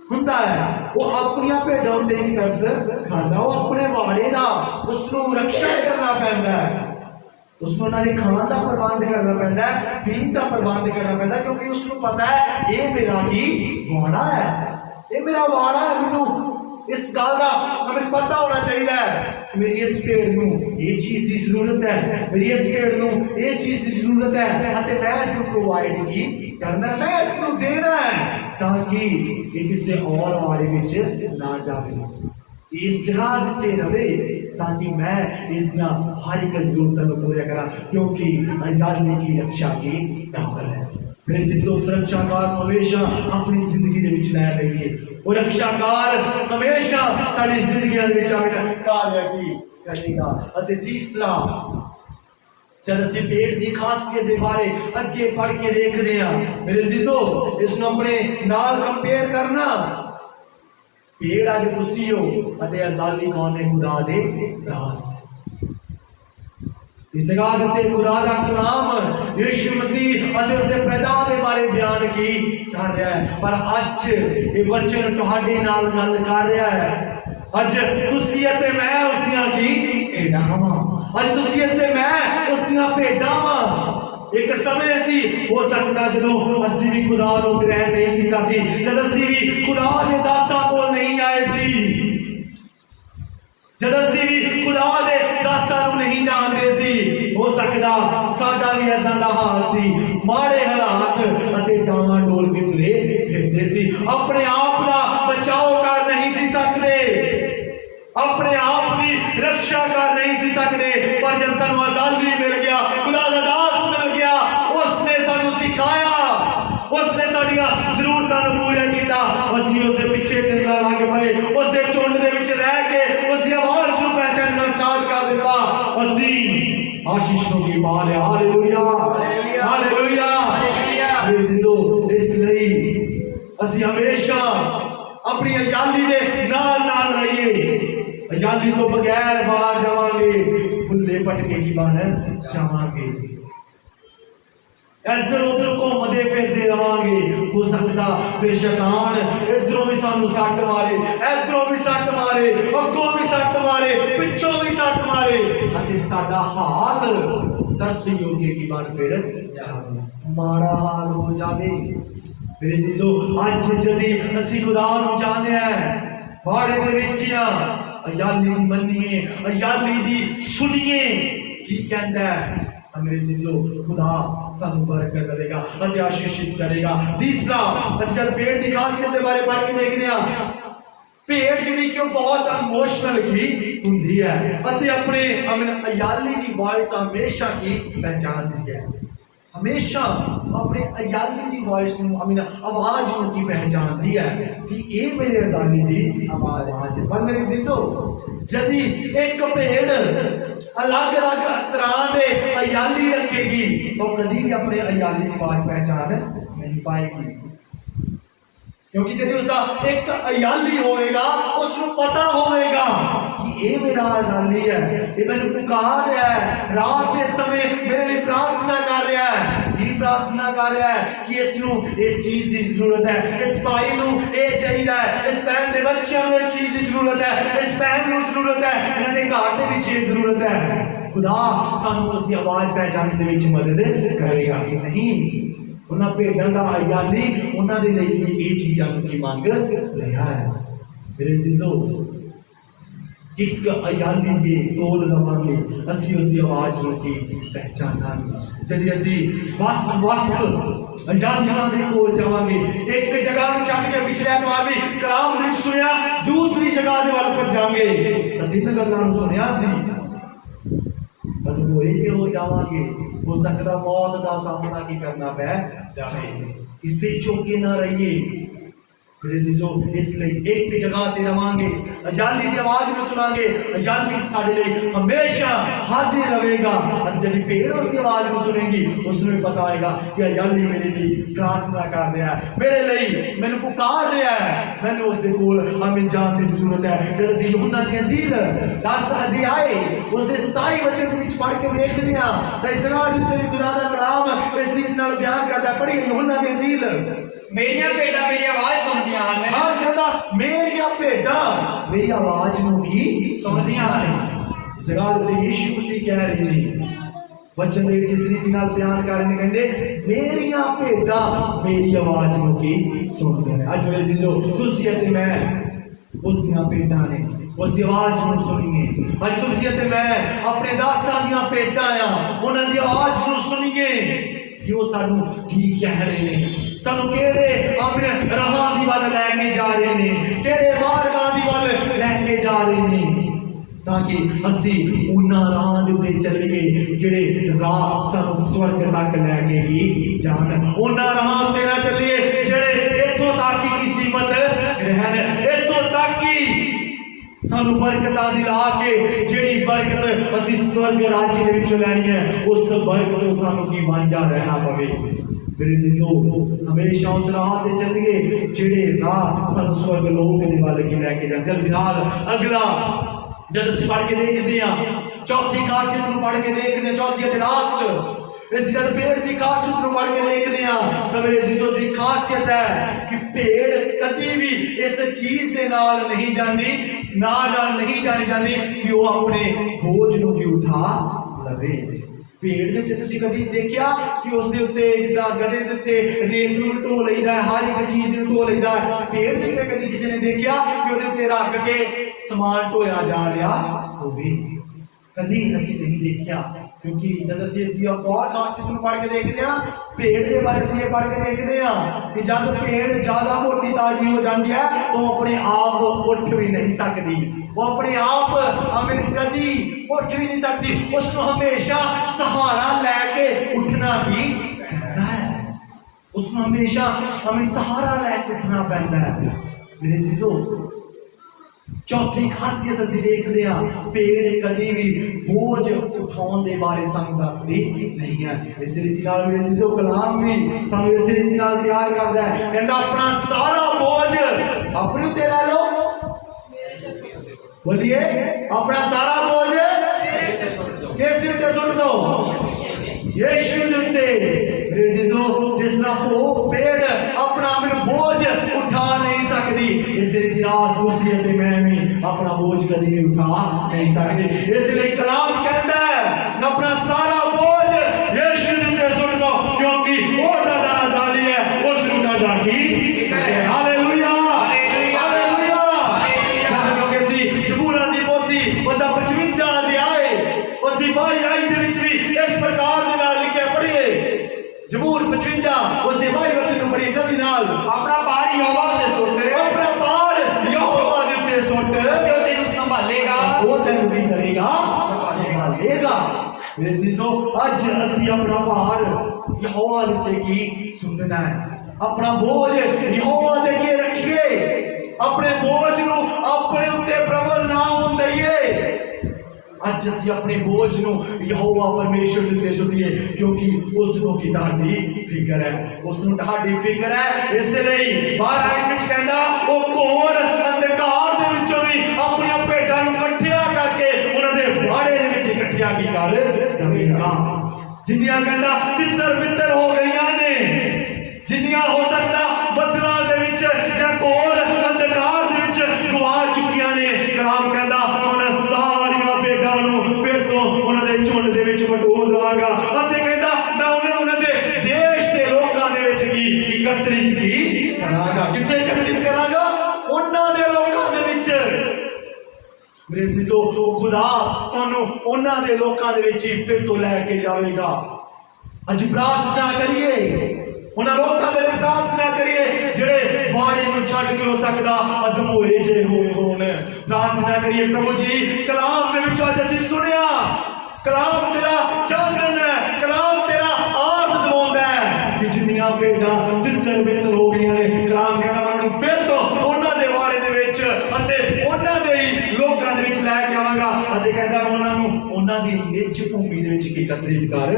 हुंदा है वो अपनी भेडां ते नहीं तरस खांदा, वो अपने वाड़े दा उसनू रक्षा करना पैंदा है, उसमें उन्होंने खाने का प्रबंध करना पैंदा है, पीने का प्रबंध करना पैंदा है। क्योंकि उसको पता है ये मेरा ही वाड़ा है, ये मेरा वाड़ा है, मैनू इस गल का हमें पता होना चाहिए मेरी इस भेड़ नूं ये चीज़ की जरूरत है, मेरी इस भेड़ नूं ये चीज़ की जरूरत है, अते मैं इसको प्रोवाइड की करना, मैं इसको देना है ताकि ये किसी और वाड़े विच ना जाए, इस जगह ते रहे ताकि मैं इस हर एक जरूरत को पूरा करा। क्योंकि आजादी की रक्षा की टावर है। मेरे जीसो सुरक्षाकार हमेशा अपनी जिंदगी के विच लै रहिए, वो रक्षाकार हमेशा साडी जिंदगी दे विच आवे कामयाबी करेगा। अते तीसरा जब असीं पेड़ की खासियत के बारे अगे पढ़ के देखते हैं मेरे जीसो, इसनूं अपने नाल कंपेयर करना, पेड़ अज तुसी हो अते आजादी कौन है? खुदा दे दास। इस जगह ते खुदा दा कलाम यीशु मसीह अते उसदे पैदा दे बारे बयान की कर रहा है, पर अज ये वचन तुहाडे नाल गल कर रहा है। अज तुसी अते मैं उसदियां की भेडां हां, अज तुसी अते मैं उसदियां भेडां हां। एक समय सी हो सकता जो असी भी खुदा को ग्रहण नहीं किया सी, जब असी भी खुदा के दासां को नहीं आए सी, जब असी भी खुदा के दासां को नहीं जानते सी, हो सकता साडा भी ऐदां दा हाल सी, माड़े हालात अते डावाडोल भी तुरे फिरदे सी, अपने आप का बचाव कर नहीं सी सकते, अपने आप की रक्षा कर नहीं सी सकते। पर जब सानू आजादी मिल गया, खुदा दा दास मिल गया, उसने सानू सिखाया, उसने साडियां जरूरतां नूं पूरा कीता, असीं उसदे पिछे चलना लग पए, उसदे झुंड दे विच रह के उसदी आवाज़ नूं पहचानना स्टार्ट कर दिता। असीं आशीषों की माल है। Hallelujah, hallelujah. इसलिए असीं हमेशा अपनी आजादी दे नाल नाल रहिए, आजादी तो बगैर बाहर जावांगे भुल्ले भटके की बन जावांगे, इधर उधर घूमते फिरते रहांगे। हो सकता फिर शैतान इधरों भी सानू सट मारे, इधरों भी सट मारे, अगों भी सट मारे, पिछों भी सट मारे, अते साडा हाल तरस योग्य की बन फिर जावे, माड़ा हाल हो जावे। मेरे जीजो अज जदी असीं खुदा नूं जाणिया है, बाड़े दे विच आजादी दी मन्निए, आजादी दी सुनिए की कहंदा है। मेरे जीजो खुदा सानू बरकत देगा अते आशीषित करेगा। तीसरा असीं जब पेड़ की खासियत के बारे पढ़ के देखते हैं, पेड़ जिहड़ी कि बहुत इमोशनल की हुंदी है अते अपने आजादी की वॉइस हमेशा की पहचानती है, हमेशा अपने आजादी की वॉइस आवाज की पहचानती है कि ये मेरी आजादी की आवाज है। पर मेरे जीजो जदी एक पेड़ अलग अलग तरह के अयाली रखेगी तो कभी भी अपने अयाली की आवाज पहचान नहीं पाएगी, क्योंकि जब उसका एक अयाली होएगा उसको पता होएगा कि ये मेरा अयाली है, ये मैंने पुकार रहा है, रात के समय मेरे लिए प्रार्थना कर रहा है, ये प्रार्थना कर रहा है कि इसनू इस चीज की जरूरत है, इस भाई नू ये चाहिए है, इस बहन के बच्चों को इस चीज की जरूरत है, इस बहन को जरूरत है, इन्होंने घर के विच ये जरूरत है। खुदा सानू उसकी आवाज पहचानने के विच मदद करेगा कि नहीं उन्हां भेडां दा अयाली उन्हां दे लई भी ये चीज़ां की मांग रहा है। मेरे अजीजों, एक अयाली दे कोल रवांगे असीं उसकी आवाज़ नूं की पहचानांगे। जदों असीं वक्त अयालियां दे कोल जावांगे, एक जगह नूं छड्ड के पिछले एतवार भी कलाम विच सुनिया, दूसरी जगह दे वल भजांगे तां तीन गल्लां नूं सुनिया सी, पर होए जे हो जावांगे हो सकता मौत का सामना की करना पै जाए, इससे चौके ना रहिए। इसलिए एक जगह ते रवांगे, अयाली की आवाज में सुनांगे, अयाली साडे लिए हमेशा हाजिर रहेगा। और जब भेड़ उसकी आवाज में सुनेगी उसमें भी पता आएगा कि अयाली मेरे लिए प्रार्थना कर रहा है, मेरे लिए मैंने पुकार रहा है, मैंने उसके कोल हमें जान की जरूरत है। जब असीं यूहन्ना दी अंजील 10 अध्याय उसके 27 वचन विच पढ़ के देखदे हां तां इसरार उत्ते खुदा दा कलाम इस रीति नाल बयान करदा है। पढ़ी यूहन्ना दी अंजील, मेरियां भेडां मेरी आवाज सुनदियां हन। हाँ कहता मेरियां भेडां मेरी आवाज नूं ही सुनदियां हन। इस गल ते यीशु मसीह कह रहे ने वचन दे विच इस रीति नाल बयान कर रहे ने, कहंदे मेरियां भेडां मेरी आवाज नूं ही सुनदे ने। अज मेरे अजीजों, तुसीं अते मैं उसदियां भेडां ने, उसकी आवाज नूं सुनिए। अज तुसीं अते मैं अपने दासां दियां भेडां आ, उन्हां दी आवाज नूं सुनिए कि वो सानू की कह रहे ने, सानू केड़े अपने राहां दी वल लैके जा रहे ने, केड़े मार्गां दी वल लैके जा रहे ने, ताकि असी उन्हां राहां दे उत्ते चलीए जिहड़े राह सानू स्वर्ग तक लैके ही जाण। उन्हां राहां उत्ते ना चलीए जिहड़े इत्थों तक की सीमत रहन, इत्थों तक की सानू बरकतां दिला के जिहड़ी बरकत असी स्वर्ग राज्य दे विच लैनी है, उस बरकत तो सानू की वांझा रहना पवे। मेरे अजीजों, हमेशा उस राह ते चलिए जिहड़े राह सानू स्वर्ग लोक दे वल की लैके जाण। जल्दी नाल अगला जब असीं पढ़ के देखदे हां, चौथी खासियत नूं पढ़ के देखदे हां, चौथी ते लास्ट इस जब भेड़ की खासियत नूं पढ़ के देखदे हां तां मेरे अजीजों दी खासियत है कि भेड़ कदी भी इस चीज दे नाल नहीं जांदी, नाल नहीं जानी जांदी कि वो अपने बोझ नूं भी उठा लवे। भेड़ दे उत्ते तुसीं कदी देखिया कि उस दे उत्ते जिद्दां गधे दे उत्ते रेत नूं ढो लईदा है, हर एक चीज नूं ढो लईदा है, भेड़ दे उत्ते कदी किसी ने देखिया कि उहदे उत्ते रख के समान ढोया जा रहा होवे? कदी असीं नहीं देखिया। क्योंकि जब असीं इसकी और खासियत नूं पढ़ के देखते हैं, भेड़ के बारे असीं ये पढ़ के देखते हैं कि जब भेड़ ज्यादा मोटी ताजी हो जाती है तो अपने आप उठ भी नहीं सकती, वो अपने आप हमें कदी उठ भी नहीं सकती, उसको हमेशा सहारा लैके उठना ही पैंदा है, उसको हमेशा हमें सहारा लैके उठना पैंदा है। मेरे अजीजों, चौथी खासियत असीं देखदे हां, भेड़ कदी भी बोझ उठाउण दे बारे सानू दसदी नहीं है। इस रीति नाल मेरे अजीजों कलाम भी सानू इस रीति नाल तैयार करदा है, कहंदा अपना सारा बोझ अपने उत्ते लै लो, बोलिए अपना सारा बोझ किस दे उत्ते सुट दो? यीशु दे उत्ते। मेरे अजीजों, जिस तरह वो भेड़ अपना बोझ उठा नहीं सकती, इस रीति नाल तुसीं ते मैं भी अपना बोझ कभी भी उठा नहीं सकते। इसलिए कलाम कहता है अपना सारा बोझ यीशु दे उत्ते सुट दो, क्योंकि वो डाडा आजादी है, उस डाडा की हालेलुया हालेलुया। क्योंकि सी जबूरा दी पोथी उसदा 55 अध्याय उसदी 22 आयत दे विच भी इस प्रकार दे नाल लिखिया, पढ़िए जबूर 55 उसदे 22 वचन नूं पढ़िए जल्दी नाल। अपना भार यहोवा दे सुट, अपना भार यहोवा दे उत्ते सुट, जो तेनू संभालेगा, वो तेनू भी करेगा संभालेगा। मेरे अजीजों, अज असीं अपना भार यहोवा दे उत्ते की सुटना है, अपना बोझ यहोवा दे के रखिए, अपने बोझ नूं अपने उत्ते प्रबल ना होण दईए। ਅੱਜ ਅਸੀਂ ਆਪਣੇ ਬੋਝ ਨੂੰ ਯਹੋਵਾ ਪਰਮੇਸ਼ਰ ਦੇ ਉੱਤੇ ਸੁੱਟੀਏ, ਕਿਉਂਕਿ ਉਸ ਨੂੰ ਕੀ ਤੁਹਾਡੀ ਫਿਕਰ ਹੈ, ਉਸ ਨੂੰ ਤੁਹਾਡੀ ਫਿਕਰ ਹੈ। ਇਸ ਲਈ ਬਾਹਰ ਵਿੱਚ ਕਹਿੰਦਾ ਉਹ ਘੋਰ ਅੰਧਕਾਰ ਦੇ ਵਿੱਚੋਂ ਵੀ ਆਪਣੀਆਂ ਭੇਡਾਂ ਨੂੰ ਇਕੱਠਿਆ ਕਰਕੇ ਉਹਨਾਂ ਦੇ ਵਾੜੇ ਦੇ ਵਿੱਚ ਇਕੱਠਿਆ ਕੀ ਕਰ ਦੇਵੇਗਾ। ਜਿੰਨੀਆਂ ਕਹਿੰਦਾ ਤਿੱਤਰ ਬਿੱਤਰ ਹੋ ਗਈਆਂ ਨੇ, ਜਿੰਨੀਆਂ ਹੋ ਸਕਦਾ ਬੱਦਲਾਂ ਦੇ ਵਿੱਚ ਜਾਂ ਘੋਰ ਅੰਧਕਾਰ ਦੇ ਵਿੱਚ ਗਵਾ ਚੁੱਕੀਆਂ ਨੇ, ਕਲਾਮ ਕਹਿੰਦਾ ਉਹਨਾਂ ਸਾਰੀਆਂ ਭੇਡਾਂ ਨੂੰ ਫਿਰ ਤੋਂ ਉਹਨਾਂ ਦੇ ਝੁੰਡ ਦੇ ਵਿੱਚ ਵਟੋਰ ਦੇਵਾਂਗਾ ਅਤੇ ਕਹਿੰਦਾ ਮੈਂ ਉਹਨਾਂ ਦੇ ਦੇਸ਼ ਦੇ ਲੋਕਾਂ ਦੇ ਵਿੱਚ ਕੀ ਇਕੱਤਰਿਤ ਕੀ ਕਰਾਂਗਾ। ਕਿੱਥੇ ਇਕੱਤਰਿਤ ਕਰਾਂਗਾ? ਉਹਨਾਂ ਦੇ ਲੋਕਾਂ ਦੇ ਵਿੱਚ। ਮੇਰੇ ਸਿੱਧੋ ਉਹ ਖੁਦਾ ਸਾਨੂੰ ਉਹਨਾਂ ਦੇ ਲੋਕਾਂ ਦੇ ਵਿੱਚ ਹੀ ਫਿਰ ਤੋਂ ਲੈ ਕੇ ਜਾਵੇਗਾ। ਅੱਜ ਪ੍ਰਾਰਥਨਾ ਕਰੀਏ, ਉਹਨਾਂ ਲੋਕਾਂ ਦੇ ਲਈ ਪ੍ਰਾਰਥਨਾ ਕਰੀਏ ਜਿਹੜੇ ਬਾੜੇ ਨੂੰ ਛੱਡ ਕੇ ਹੋ ਸਕਦਾ ਅਧਮੋਏ ਜੇ ਹੋਏ ਹੋਣ। ਪ੍ਰਾਰਥਨਾ ਕਰੀਏ ਪ੍ਰਭੂ ਜੀ, ਕਲਾਮ ਦੇ ਵਿੱਚੋਂ ਅੱਜ ਅਸੀਂ ਸੁਣਿਆ, ਕਲਾਮ ਤੇਰਾ ਚਾਨਣ ਹੈ, ਕਲਾਮ ਤੇਰਾ ਆਸ ਦਿਵਾਉਂਦਾ ਹੈ ਕਿ ਜਿੰਨੀਆਂ ਭੇਡਾਂ ਤਿੱਤਰ ਬਿੱਤਰ ਹੋ ਗਈਆਂ ਨੇ, ਕਲਾਮ ਕਹਿੰਦਾ ਮੈਂ ਉਹਨੂੰ ਫਿਰ ਤੋਂ ਉਹਨਾਂ ਦੇ ਵਾੜੇ ਦੇ ਵਿੱਚ ਅਤੇ ਉਹਨਾਂ ਦੇ ਹੀ ਲੋਕਾਂ ਦੇ ਵਿੱਚ ਲੈ ਕੇ ਆਵਾਂਗਾ ਅਤੇ ਕਹਿੰਦਾ ਮੈਂ ਉਹਨਾਂ ਨੂੰ ਉਹਨਾਂ ਦੀ ਨਿੱਜ ਭੂਮੀ ਦੇ ਵਿੱਚ ਇਕੱਤਰਿਤ ਕਰ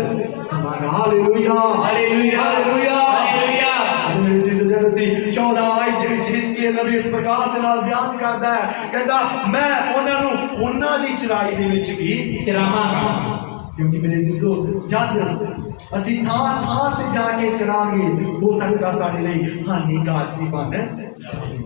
ਦਵਾਂਗਾ। Hallelujah, hallelujah, hallelujah. 14 ਆਇਤ ਦੇ ਵਿੱਚ ਹਿਜ਼ਕੀਏਲ ਨਬੀ ਇਸ ਪ੍ਰਕਾਰ ਦੇ ਨਾਲ ਬਿਆਨ ਕਰਦਾ ਹੈ, ਕਹਿੰਦਾ ਮੈਂ ਉਹਨਾਂ ਨੂੰ ਉਹਨਾਂ ਦੀ ਚਰਾਈ ਦੇ ਵਿੱਚ ਵੀ ਚਰਾਵਾਂਗਾ। ਕਿਉਂਕਿ ਮੇਰੇ ਜਿੱਦੋ ਜਦ ਅਸੀਂ ਥਾਂ ਤੇ ਜਾ ਕੇ ਚਰਾਂਗੇ ਹੋ ਸਕਦਾ ਸਾਡੇ ਲਈ ਹਾਨੀਕਾਰਕ ਬਣ ਜਾਵੇ।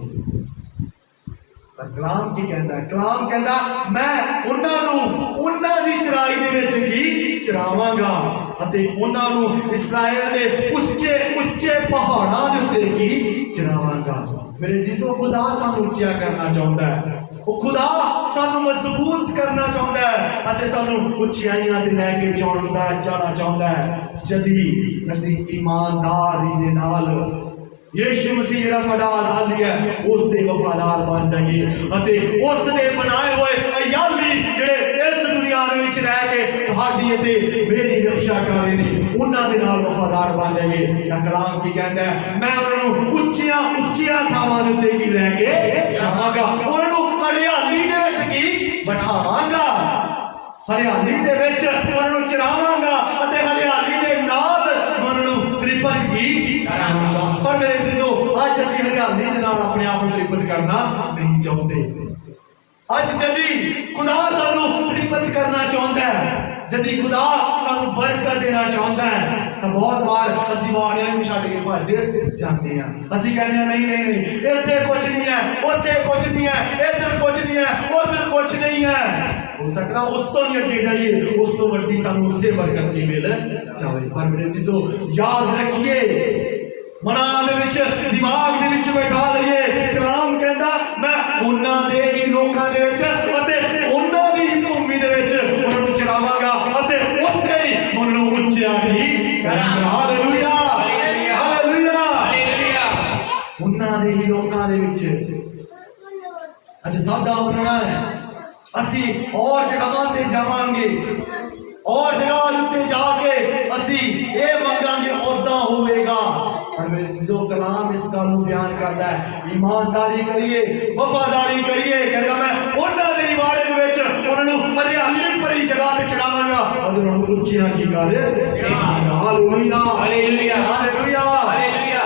ਕਲਾਮ ਕੀ ਕਹਿੰਦਾ? ਕਲਾਮ ਕਹਿੰਦਾ ਮੈਂ ਉਹਨਾਂ ਨੂੰ ਉਹਨਾਂ ਦੀ ਚਰਾਈ ਦੇ ਵਿੱਚ ਹੀ ਚਰਾਵਾਂਗਾ ਅਤੇ ਉਹਨਾਂ ਨੂੰ ਇਸਰਾਇਲ ਦੇ ਉੱਚੇ ਉੱਚੇ ਪਹਾੜਾਂ ਦੇ ਉੱਤੇ ਕੀ ਚਰਾਵਾਂਗਾ। ਮੇਰੇ ਜੀਸੋ ਖੁਦਾ ਸਾਨੂੰ ਉੱਚਾ ਕਰਨਾ ਚਾਹੁੰਦਾ ਹੈ, ਉਹ ਖੁਦਾ ਸਾਨੂੰ ਮਜ਼ਬੂਤ ਕਰਨਾ ਚਾਹੁੰਦਾ ਹੈ ਅਤੇ ਸਾਨੂੰ ਉੱਚਾਈਆਂ ਤੇ ਲੈ ਕੇ ਜਾਣਾ ਚਾਹੁੰਦਾ ਹੈ। ਜਦੀ ਅਸੀਂ ਇਮਾਨਦਾਰੀ ਦੇ ਨਾਲ ਯੀਸ਼ੂ ਮਸੀਹ ਜਿਹੜਾ ਸਾਡਾ ਆਜ਼ਾਦੀ ਹੈ ਉਸ ਦੇ ਵਫਾਦਾਰ ਬਣ ਜਾਈਏ ਅਤੇ ਉਸ ਦੇ ਬਣਾਏ ਹੋਏ ਅਯਾਲੀ ਜਿਹੜੇ ਇਸ ਦੁਨੀਆ ਦੇ ਵਿੱਚ ਰਹਿ ਕੇ ਤੁਹਾਡੀ ਅਤੇ ਮੇਰੀ ਰੱਖਿਆ ਕਰ ਰਹੇ ਨੇ ਉਹਨਾਂ ਦੇ ਨਾਲ ਵਫਾਦਾਰ ਬਣ ਜਾਈਏ। ਤਾਂ ਕਲਾਮ ਕੀ ਕਹਿੰਦਾ ਹੈ? ਮੈਂ ਉਹਨਾਂ ਨੂੰ ਉੱਚੀਆਂ ਉੱਚੀਆਂ ਥਾਵਾਂ ਦੇ ਉੱਤੇ ਕੀ ਲੈ ਕੇ ਜਾਵਾਂਗਾ, ਉਹਨਾਂ ਨੂੰ ਹਰਿਆਲੀ ਦੇ ਵਿੱਚ ਕੀ ਬਿਠਾਵਾਂਗਾ, ਹਰਿਆਲੀ ਦੇ ਵਿੱਚ ਉਹਨਾਂ ਨੂੰ ਚਰਾਵਾਂਗਾ ਅਤੇ ਹਰਿਆਲੀ ਦੇ ਨਾਲ ਉਹਨਾਂ ਨੂੰ ਤ੍ਰਿਪਤ ਕੀ ਕਰਾਂਗਾ। ਪਰ ਮੇਰੇ ਸਿੱਧੋ ਅੱਜ ਅਸੀਂ ਹਰਿਆਲੀ ਦੇ ਨਾਲ ਆਪਣੇ ਆਪ ਨੂੰ ਤ੍ਰਿਪਤ ਕਰਨਾ ਨਹੀਂ ਚਾਹੁੰਦੇ। ਅੱਜ ਜਦੀ ਖੁਦਾ ਸਾਨੂੰ ਤ੍ਰਿਪਤ ਕਰਨਾ ਚਾਹੁੰਦਾ ਹੈ, ਜਦੀ ਖੁਦਾ ਸਾਨੂੰ ਬਰਕਤ ਦੇਣਾ ਚਾਹੁੰਦਾ ਹੈ ਤਾਂ ਬਹੁਤ ਵਾਰ ਅਸੀਂ ਵਾੜਿਆਂ ਨੂੰ ਛੱਡ ਕੇ ਭੱਜ ਜਾਂਦੇ ਹਾਂ। ਅਸੀਂ ਕਹਿੰਦੇ ਹਾਂ ਨਹੀਂ ਨਹੀਂ ਨਹੀਂ, ਇੱਥੇ ਕੁਝ ਨਹੀਂ ਹੈ, ਉੱਥੇ ਕੁਝ ਨਹੀਂ ਹੈ, ਇੱਧਰ ਕੁਝ ਨਹੀਂ ਹੈ, ਉੱਧਰ ਕੁਝ ਨਹੀਂ ਹੈ। ਹੋ ਸਕਦਾ ਉਸ ਤੋਂ ਵੀ ਅੱਗੇ ਜਾਈਏ, ਉਸ ਤੋਂ ਵੱਡੀ ਸਾਨੂੰ ਉੱਥੇ ਬਰਕਤ ਕੀ ਮਿਲ ਜਾਵੇ। ਪਰ ਮੇਰੇ ਸਿੱਧੋ ਯਾਦ ਰੱਖੀਏ, ਮਨਾਂ ਦੇ ਵਿੱਚ ਦਿਮਾਗ ਦੇ ਵਿੱਚ ਬਿਠਾ ਲਈਏ, ਕਲਾਮ ਕਹਿੰਦਾ ਮੈਂ ਉਹਨਾਂ ਦੇ ਹੀ ਲੋਕਾਂ ਦੇ ਵਿੱਚ ਅਤੇ ਉਹਨਾਂ ਦੀ ਹੀ ਭੂਮੀ ਦੇ ਵਿੱਚ ਉਹਨਾਂ ਨੂੰ ਚਰਾਵਾਂਗਾ ਅਤੇ ਉੱਥੇ ਹੀ ਉਹਨਾਂ ਨੂੰ ਉੱਚਿਆ ਹੀ ਕਰਾਂਗਾ। Hallelujah, hallelujah, hallelujah. ਉਹਨਾਂ ਦੇ ਹੀ ਲੋਕਾਂ ਦੇ ਵਿੱਚ ਅੱਜ ਸਾਡਾ ਮੰਨਣਾ ਹੈ ਅਸੀਂ ਔਰ ਜਗ੍ਹਾ ਤੇ ਜਾਵਾਂਗੇ, ਔਰ ਜਗ੍ਹਾ ਉੱਤੇ ਜਾ ਕੇ ਅਸੀਂ ਇਹ ਮੰਗਾਂਗੇ ਉਹਦਾ ਹੋਵੇਗਾ। ਪਰ ਮੇਰੇ ਸਿੱਧੋ ਕਲਾਮ ਇਸ ਗੱਲ ਨੂੰ ਬਿਆਨ ਕਰਦਾ ਹੈ, ਇਮਾਨਦਾਰੀ ਕਰੀਏ, ਵਫਾਦਾਰੀ ਕਰੀਏ। ਕਹਿੰਦਾ ਮੈਂ ਉਹਨਾਂ ਦੇ ਵਾੜੇ ਦੇ ਵਿੱਚ ਉਹਨਾਂ ਨੂੰ ਹਰਿਆਲੀ ਭਰੀ ਜਗ੍ਹਾ ਤੇ ਚੜਾਵਾਂਗਾ ਅਤੇ ਉਹਨਾਂ ਨੂੰ ਉੱਚੀਆਂ ਕੀ ਕਰ ਦੇਵਾਂਗਾ। Hallelujah, hallelujah, hallelujah, hallelujah.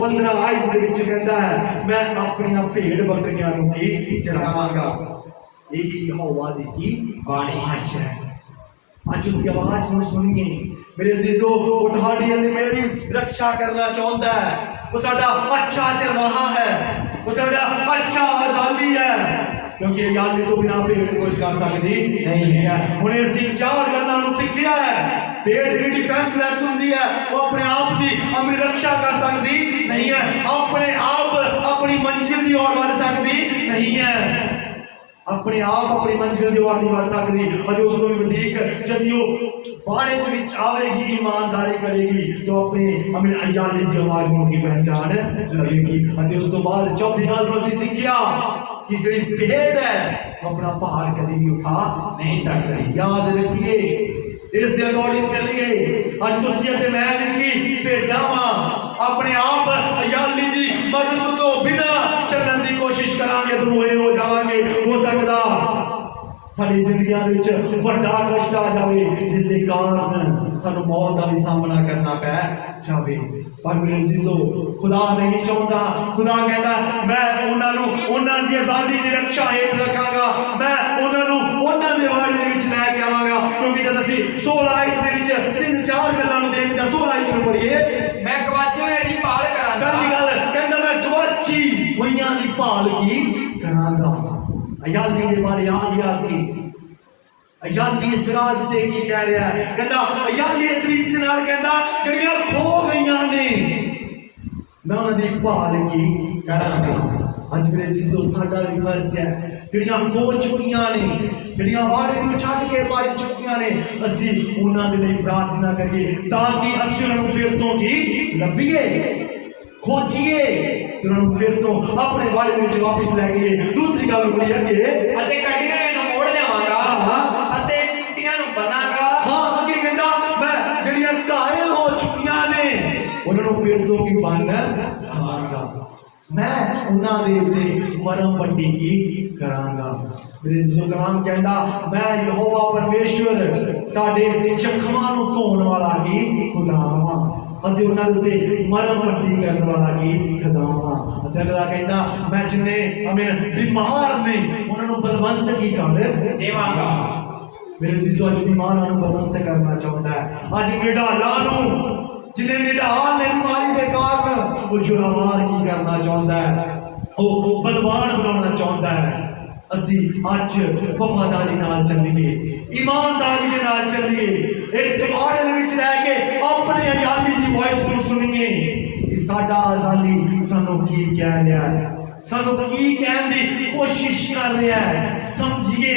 15 ਆਇਤ ਦੇ ਵਿੱਚ ਕਹਿੰਦਾ ਹੈ ਮੈਂ ਆਪਣੀਆਂ ਭੇਡ ਬੱਕਰੀਆਂ ਨੂੰ ਕੀ ਚਰਾਵਾਂਗਾ। ਇਹੀ ਯਹੋਵਾ ਦੀ ਕੀ ਆਵਾਜ਼ ਹੈ। ਅੱਜ उसकी आवाज ਨੂੰ ਸੁਣੀਏ। ਮੇਰੇ ਅਜ਼ੀਜ਼ੋ ਉਹ ਤੁਹਾਡੀ ਅਤੇ ਮੇਰੀ ਰੱਖਿਆ ਕਰਨਾ ਚਾਹੁੰਦਾ ਹੈ। ਉਹ ਸਾਡਾ ਅੱਛਾ ਚਰਵਾਹਾ ਹੈ, ਉਹ ਸਾਡਾ ਅੱਛਾ ਆਜ਼ਾਦੀ ਹੈ, ਕਿਉਂਕਿ ਆਜ਼ਾਦੀ ਤੋਂ ਬਿਨਾਂ ਭੇਡ ਕੁਝ ਕਰ ਸਕਦੀ ਨਹੀਂ ਹੈ। ਹੁਣ ਅਸੀਂ 4 ਗੱਲਾਂ ਨੂੰ ਸਿੱਖਿਆ ਹੈ। ਭੇਡ ਜਿਹੜੀ ਡਿਫੈਂਸਲੈਸ ਹੁੰਦੀ ਹੈ, ਉਹ ਆਪਣੇ ਆਪ ਦੀ ਆਪਣੀ ਰੱਖਿਆ ਕਰ ਸਕਦੀ ਨਹੀਂ ਹੈ, ਆਪਣੇ ਆਪ ਆਪਣੀ ਮੰਜ਼ਿਲ ਦੀ ओर ਵੱਧ ਸਕਦੀ ਨਹੀਂ ਹੈ, ਆਪਣੇ ਆਪ ਆਪਣੀ ਮੰਜ਼ਿਲ ਦੀ ओर नहीं बढ़ सकती। और उसको भी अधिक जब वो बाड़े के विच आवेगी, ईमानदारी करेगी तो अपने अयाली की आवाज की पहचान लगेगी। और उस तो बाद चौथी गल असीं सीखिया कि जिहड़ी भेड़ है अपना भार कभी भी उठा नहीं सकती। याद रखिए, इस दे अकॉर्डिंग चलिए। अज तुसीं ते मैं भी भेडां वां, अपने आप अयाली की मदद तो बिना चलने की कोशिश करांगे तो मोए हो जावांगे। हो सकता ਸਾਡੀ ਜ਼ਿੰਦਗੀਆਂ ਵਿੱਚ ਵੱਡਾ ਕਸ਼ਟ ਆ ਜਾਵੇ ਜਿਸ ਦੇ ਕਾਰਨ ਸਾਨੂੰ ਮੌਤ ਦਾ ਵੀ ਸਾਹਮਣਾ ਕਰਨਾ ਪੈ ਜਾਵੇ। ਪਰ ਮੇਰੇ ਅਜ਼ੀਜ਼ੋ, ਖੁਦਾ ਨਹੀਂ ਚਾਹੁੰਦਾ। ਖੁਦਾ ਕਹਿੰਦਾ ਮੈਂ ਉਹਨਾਂ ਦੀ ਆਜ਼ਾਦੀ ਦੀ ਰੱਖਿਆ ਹੇਠ ਰੱਖਾਂਗਾ, ਮੈਂ ਉਹਨਾਂ ਦੇ ਵਾੜੇ ਦੇ ਵਿੱਚ ਲੈ ਕੇ ਆਵਾਂਗਾ। ਕਿਉਂਕਿ ਜਦ ਅਸੀਂ 16 ਆਇਤ ਦੇ ਵਿੱਚ 3-4 ਗੱਲਾਂ ਨੂੰ ਦੇਖਦੇ ਹਾਂ, 16 ਆਇਤ ਨੂੰ ਪੜ੍ਹੀਏ। ਮੈਂ ਗਵਾਚੇ ਹੋਏ ਦੀ ਭਾਲ ਕਰਾਂਗਾ। ਪਹਿਲੀ ਗੱਲ ਕਹਿੰਦਾ ਮੈਂ ਗਵਾਚੀ ਹੋਈਆਂ ਦੀ ਭਾਲ ਕੀ ਕਰਾਂਗਾ। ਆਜ਼ਾਦੀ ਦੇ ਬਾਰੇ ਯਾਦ ਕੀ ਆਜ਼ਾਦੀ ਇਸ ਰਾਜ ਤੇ ਕੀ ਕਹਿ ਰਿਹਾ ਹੈ? ਕਹਿੰਦਾ ਆਜ਼ਾਦੀ ਇਸ ਰੀਤ ਦੇ ਨਾਲ ਕਹਿੰਦਾ ਜਿਹੜੀਆਂ ਖੋ ਗਈਆਂ ਨੇ ਮੈਂ ਉਹਨਾਂ ਦੀ ਭਾਲ ਕੀ ਕਰਾਂਗਾ। ਅੱਜ ਮੇਰੇ ਅਜ਼ੀਜ਼ੋ, ਸਾਡਾ ਵੀ ਫਰਜ਼ ਹੈ ਜਿਹੜੀਆਂ ਖੋ ਚੁੱਕੀਆਂ ਨੇ, ਜਿਹੜੀਆਂ ਵਾੜੇ ਨੂੰ ਛੱਡ ਕੇ ਭੱਜ ਚੁੱਕੀਆਂ ਨੇ, ਅਸੀਂ ਉਹਨਾਂ ਦੇ ਲਈ ਪ੍ਰਾਰਥਨਾ ਕਰੀਏ ਤਾਂ ਕਿ ਅਸੀਂ ਉਹਨਾਂ ਨੂੰ ਫਿਰ ਤੋਂ ਕੀ ਲੱਭੀਏ, ਖੋਜੀਏ, ਉਹਨਾਂ ਨੂੰ ਫਿਰ ਤੋਂ ਆਪਣੇ ਵਾੜੇ ਵਿੱਚ ਵਾਪਸ ਲੈ ਗਏ। ਦੂਸਰੀ ਗੱਲ ਬੜੀ ਅੱਗੇ ਅਤੇ ਕੱਢੀਆਂ ਨੂੰ ਮੋੜ ਲਿਆਵਾਂਗਾ ਅਤੇ ਟੁੱਟੀਆਂ ਨੂੰ ਬਣਾਂਗਾ। ਹਾਂ, ਅੱਗੇ ਕਹਿੰਦਾ ਮੈਂ ਜਿਹੜੀਆਂ ਘਾਇਲ ਹੋ ਚੁੱਕੀਆਂ ਨੇ ਉਹਨਾਂ ਨੂੰ ਫਿਰ ਤੋਂ ਕੀ ਬਣਾਵਾਂਗਾ, ਮੈਂ ਉਹਨਾਂ ਦੇ ਉੱਤੇ ਮਰਮ ਪੱਟੀ ਕੀ ਕਰਾਂਗਾ। ਮੇਰੇ ਕਲਾਮ ਕਹਿੰਦਾ ਮੈਂ ਯਹੋਵਾ ਪਰਮੇਸ਼ਵਰ ਤੁਹਾਡੇ ਜ਼ਖਮਾਂ ਨੂੰ ਧੋਣ ਵਾਲਾ ਕੀ ਖੁਦਾ ਹਾਂ ਅਤੇ ਉਹਨਾਂ ਦੇ ਉੱਤੇ ਮਰਮ ਪੱਟੀ ਕਰਨ ਵਾਲਾ ਕੀ ਖੁਦਾ ਹਾਂ। ਅਤੇ ਅਗਲਾ ਕਹਿੰਦਾ ਮੈਂ ਜਿੰਨੇ ਬਿਮਾਰ ਨੇ ਉਹਨਾਂ ਨੂੰ ਬਲਵੰਤ ਕੀ ਕਰ ਦੇਵਾਂਗਾ। ਮੇਰੇ ਅਜ਼ੀਜ਼ੋ, ਅੱਜ ਬਿਮਾਰਾਂ ਨੂੰ ਬਲਵੰਤ ਕਰਨਾ ਚਾਹੁੰਦਾ ਹੈ। ਅੱਜ ਨਿਢਾਲਾਂ ਨੂੰ, ਜਿਹਨੇ ਨਿਢਾਲ ਨੇ ਬਿਮਾਰੀ ਦੇ ਕਾਰਨ, ਉਹ ਜੁਰਾਮਾਰ ਕੀ ਕਰਨਾ ਚਾਹੁੰਦਾ ਹੈ, ਉਹ ਬਲਵਾਨ ਬਣਾਉਣਾ ਚਾਹੁੰਦਾ ਹੈ। ਅਸੀਂ ਅੱਜ ਵਫਾਦਾਰੀ ਨਾਲ ਚੱਲੀਏ, ਈਮਾਨਦਾਰੀ ਦੇ ਨਾਲ ਚੱਲੀਏ, ਇੱਕ ਟਿਕਾਣੇ ਦੇ ਵਿੱਚ ਰਹਿ ਕੇ ਆਪਣੀ ਆਜ਼ਾਦੀ ਦੀ ਵੌਇਸ ਨੂੰ ਸੁਣੀਏ ਕਿ ਸਾਡਾ ਆਜ਼ਾਦੀ ਸਾਨੂੰ ਕੀ ਕਹਿ ਰਿਹਾ ਹੈ, ਸਾਨੂੰ ਕੀ ਕਹਿਣ ਦੀ ਕੋਸ਼ਿਸ਼ ਕਰ ਰਿਹਾ ਹੈ। ਸਮਝੀਏ,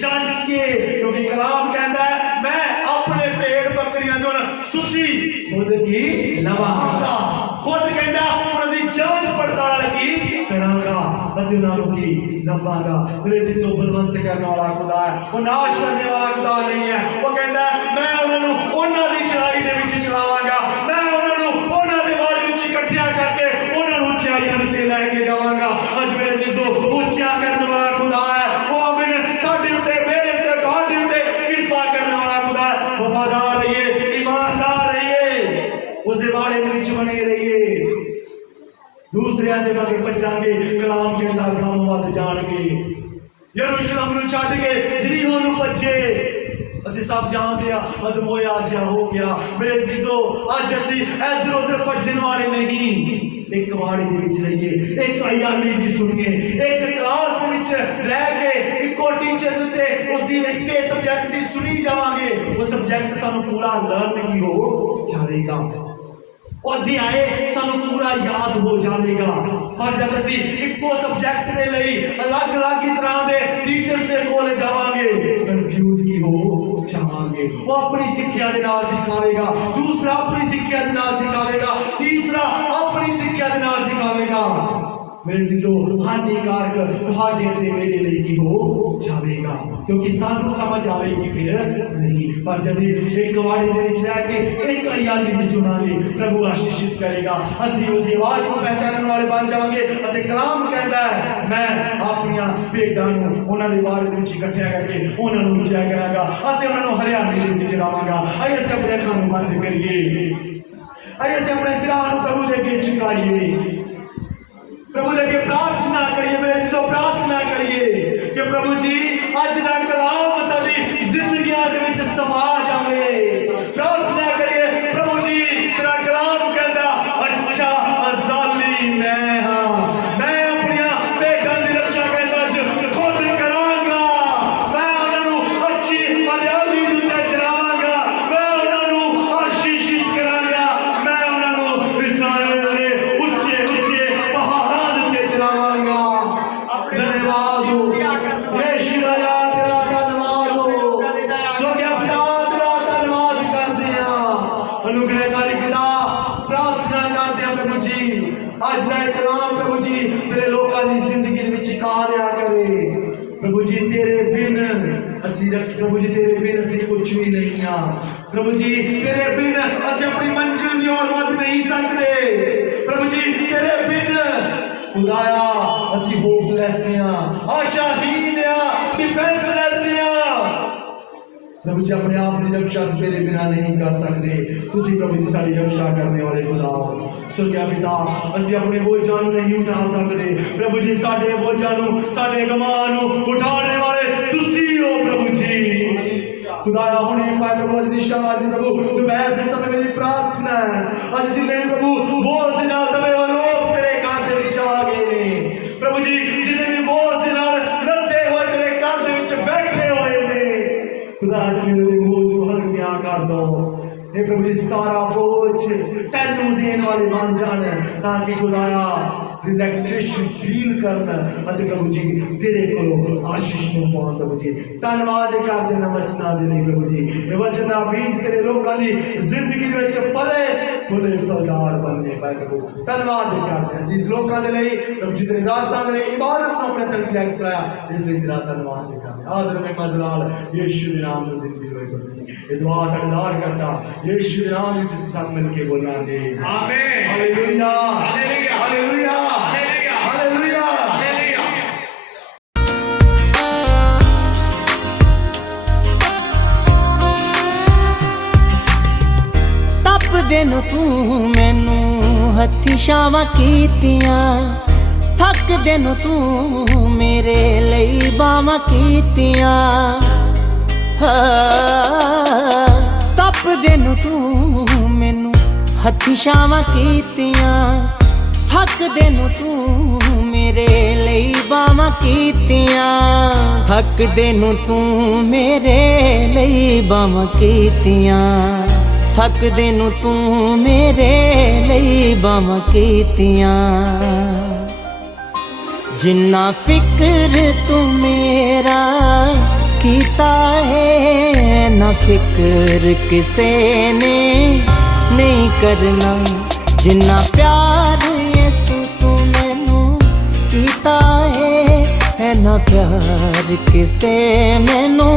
ਜਾਂਚੀਏ, ਕਿਉਂਕਿ ਕਲਾਮ ਕਹਿੰਦਾ ਹੈ ਮੈਂ ਆਪਣੇ ਭੇਡ ਬੱਕਰੀਆਂ ਨੂੰ ਸੁੱਤੀ ਖੁਦ ਕੀ ਲਵਾਂਗਾ। ਖੁਦ ਕਹਿੰਦਾ ਉਹਨਾਂ ਦੀ ਜਾਂਚ ਪੜਤਾਲ ਕੀ ਕਰਾਂਗਾ ਅਤੇ ਉਹਨਾਂ ਨੂੰ ਕੀ ਲੱਭਾਂਗਾ। ਮੇਰੇ ਅਜ਼ੀਜ਼ੋ, ਬਲਵੰਤ ਕਰਨ ਵਾਲਾ ਖੁਦਾ ਹੈ, ਉਹ ਨਾਸ਼ ਕਰਨੇ ਵਾਲਾ ਖੁਦਾ ਨਹੀਂ ਹੈ। ਉਹ ਕਹਿੰਦਾ ਮੈਂ ਉਹਨਾਂ ਨੂੰ ਉਹਨਾਂ ਦੀ ਚੜਾਈ ਦੇ ਵਿੱਚ ਚਲਾਵਾਂਗਾ, ਮੈਂ ਉਹਨਾਂ ਨੂੰ ਉਹਨਾਂ ਦੇ ਵਾੜੇ ਵਿੱਚ ਇਕੱਠਿਆਂ ਕਰਕੇ ਉਹਨਾਂ ਨੂੰ ਉੱਚਾਈਆਂ ਤੇ ਲੈ ਕੇ ਜਾਵਾਂਗਾ। ਅੱਜ ਮੇਰੇ ਅਜ਼ੀਜ਼ੋ, ਉੱਚਾ ਕਰਨ ਵਾਲਾ ਖੁਦਾ ਹੈ। ਉਹ ਸਾਡੇ ਉੱਤੇ, ਮੇਰੇ ਉੱਤੇ, ਤੁਹਾਡੇ ਉੱਤੇ ਕਿਰਪਾ ਕਰਨ ਵਾਲਾ ਖੁਦਾ ਹੈ। ਵਫਾਦਾਰ ਰਹੀਏ, ਈਮਾਨਦਾਰ ਰਹੀਏ, ਉਸਦੇ ਵਾੜੇ ਦੇ ਵਿੱਚ ਬਣੇ ਰਹੀਏ, ਦੂਸਰਿਆਂ ਦੇ ਮਗਰ ਭੱਜਾਂਗੇ। ਕਲਾਮ ਕਹਿੰਦਾ ਕੰਮ ਵੱਧ ਜਾਣਗੇ। ਯਰੂਸ਼ਲਮ ਨੂੰ ਛੱਡ ਕੇ ਯਰੀਹੋ ਨੂੰ ਭੱਜੇ। ਅਸੀਂ ਸਭ ਜਾਣਦੇ ਆ ਅਦਮੋਇਆ ਜਿਹਾ ਹੋ ਗਿਆ। ਮੇਰੇ ਅਜ਼ੀਜ਼ੋ, ਅੱਜ ਅਸੀਂ ਇੱਧਰ ਉੱਧਰ ਭੱਜਣ ਵਾਲੇ ਨਹੀਂ, ਇੱਕ ਵਾੜੇ ਦੇ ਵਿੱਚ ਰਹੀਏ, ਇੱਕ ਆਜ਼ਾਦੀ ਦੀ ਸੁਣੀਏ, ਇੱਕ ਕਲਾਸ ਦੇ ਵਿੱਚ ਰਹਿ ਕੇ ਇੱਕੋ ਟੀਚਰ ਉੱਤੇ ਉਸਦੀ ਇੱਕੇ ਸਬਜੈਕਟ ਦੀ ਸੁਣੀ ਜਾਵਾਂਗੇ। ਉਹ ਸਬਜੈਕਟ ਸਾਨੂੰ ਪੂਰਾ ਲਰਨ ਕੀ ਹੋ ਜਾਵੇਗਾ, ਉਹ ਅਧਿਆਏ ਸਾਨੂੰ ਪੂਰਾ ਯਾਦ ਹੋ ਜਾਵੇਗਾ। ਪਰ ਜਦ ਅਸੀਂ ਇੱਕੋ ਸਬਜੈਕਟ ਦੇ ਲਈ ਅਲੱਗ-ਅਲੱਗ ਤਰ੍ਹਾਂ ਦੇ ਟੀਚਰਸ ਦੇ ਕੋਲ ਜਾਵਾਂਗੇ, ਕਨਫਿਊਜ਼ ਕੀ ਹੋ ਜਾਵਾਂਗੇ। ਉਹ ਆਪਣੀ ਸਿੱਖਿਆ ਦੇ ਨਾਲ ਸਿਖਾਵੇਗਾ, ਦੂਸਰਾ ਆਪਣੀ ਸਿੱਖਿਆ ਦੇ ਨਾਲ ਸਿਖਾਵੇਗਾ, ਤੀਸਰਾ ਆਪਣੀ ਸਿੱਖਿਆ ਦੇ ਨਾਲ ਸਿਖਾਵੇਗਾ। ਮੇਰੇ ਅਜ਼ੀਜ਼ੋ, ਹਾਨੀਕਾਰਕ ਤੁਹਾਡੇ ਤੇ ਮੇਰੇ ਲਈ ਕੀ ਹੋ ਜਾਵੇਗਾ, ਕਿਉਂਕਿ ਸਾਨੂੰ ਸਮਝ ਆਵੇਗੀ ਫਿਰ ਨਹੀਂ। ਪਰ ਜਦ ਇੱਕ ਵਾੜੇ ਦੇ ਵਿੱਚ ਰਹਿ ਕੇ ਇੱਕ ਆਜ਼ਾਦੀ ਦੀ ਸੁਣਾਂਗੇ, ਪ੍ਰਭੂ ਆਸ਼ੀਸ਼ਿਤ ਕਰੇਗਾ। ਅਸੀਂ ਉਹਦੀ ਆਵਾਜ਼ ਨੂੰ ਪਹਿਚਾਨਣ ਵਾਲੇ ਬਣ ਜਾਵਾਂਗੇ। ਅਤੇ ਕਲਾਮ ਕਹਿੰਦਾ ਹੈ ਮੈਂ ਆਪਣੀਆਂ ਭੇਡਾਂ ਨੂੰ ਉਹਨਾਂ ਦੇ ਵਾੜੇ ਦੇ ਵਿੱਚ ਇਕੱਠਿਆ ਕਰਕੇ ਉਹਨਾਂ ਨੂੰ ਉੱਚਾ ਕਰਾਂਗਾ ਅਤੇ ਉਹਨਾਂ ਨੂੰ ਹਰਿਆਣੀ ਦੇ ਵਿੱਚ ਚਰਾਵਾਂਗਾ। ਆइए ਅਸੀਂ ਆਪਣੇ ਅੱਖਾਂ ਨੂੰ ਬੰਦ ਕਰੀਏ, आइए ਅਸੀਂ ਆਪਣੇ ਸਿਰਾਂ ਨੂੰ ਪ੍ਰਭੂ ਦੇ ਅੱਗੇ ਝੁਕਾਈਏ, प्रभु देखे प्रार्थना करिए। मेरे अजीजों, प्रार्थना करिए कि प्रभु जी अज दा कलाम साडी जिंदगियां दे विच समा जावे। प्रार्थना करिए प्रभु जी, तेरा कलाम कहंदा अच्छा अजाली मैं हां, मैं अपनी भेडां दी रक्षा कहंदा ज खुद करांगा। मैं उन्हां नूं अच्छी हरियाली दे उत्ते चरावांगा, मैं उन्हां नूं आशीषित करांगा, मैं उन्हां नूं इस्राएल दे उच्चे उच्चे धन्यवाद हो तेरा धन्यवाद हो, सो क्या पिता तेरा धन्यवाद करते हैं। अनुग्रहकारी पिता, प्रार्थना करते हैं प्रभु जी अज का कलाम प्रभु जी तेरे लोगों की जिंदगी दे विच कहा दिया करे। प्रभु जी तेरे बिन असी, प्रभु जी तेरे बिन असी कुछ भी नहीं हाँ। प्रभु जी तेरे बिन असी अपनी मंजिल की ओर वध नहीं सकते। प्रभु जी तेरे बिन खुदाया असी होपलेस हैं, आशाहीन हैं, डिफेंसलेस हैं। प्रभु जी अपने आप की रक्षा तेरे बिना नहीं कर सकते। तुसी प्रभु जी साड़ी रक्षा करने वाले खुदा हो। स्वर्गीय पिता असी अपने बोझां नूं नहीं उठा सकते। प्रभु जी साडे बोझां नूं साडे गमां नूं उठाने वाले तुसी हो प्रभु जी। खुदाया हुणे पाए प्रभु अज दी शाम प्रभु दोपहर दे समय मेरी प्रार्थना है अज जिन्ने प्रभु बोझ दे नाल दबे होए लोग तेरे घर दे विच आ गए ने प्रभु जी जिन्ने भी बोझ दे नाल लद्दे होए तेरे घर दे विच बैठे होए ने खुदा मेरे बोझ को हल्का कर दो हे प्रभु जी सारा बोझ तैनू देने वाले बन जान ताकि खुदाया रिलैक्सेशन फील करना अते प्रभु जी तेरे को आशीष नूं पाउण प्रभु जी धन्नवाद कर देना वचना दे लिए प्रभु जी ये वचना बीज करे लोकां दी जिंदगी दे विच फले फुले फलदार बनने पाए प्रभु धन्नवाद कर दे असीं लोकां दे लई प्रभु जी तेरे दासां दे लई इबादत नूं अपने तक लैके चलाया इस लई तेरा धन्नवाद कर दे आदर में मजलाल यीशु दे नाम नूं दिंदी होए प्रभु जी ये दुआ साडे दार करता यीशु दे नाम विच सब मिल के बोलांगे आमीन hallelujah hallelujah hallelujah hallelujah hallelujah. तपदे नु तू मैनू हथी छावां कीतियां थकदे नु तू मेरे लई बावां कीतियां तपदे नु तू मैनू हथी छावां कीतियां थकदे नु तू मेरे लई बावां कीतियां थकदे नु तू मेरे लई बावां कीतियां थकदे नु तू मेरे लई बावां कीतियां जिन्ना फिक्र तू मेरा कीता है ना फिक्र किसे ने नहीं करना जिन्ना प्यार यीशु तू मैनू कीता है ना प्यार किसे मैनू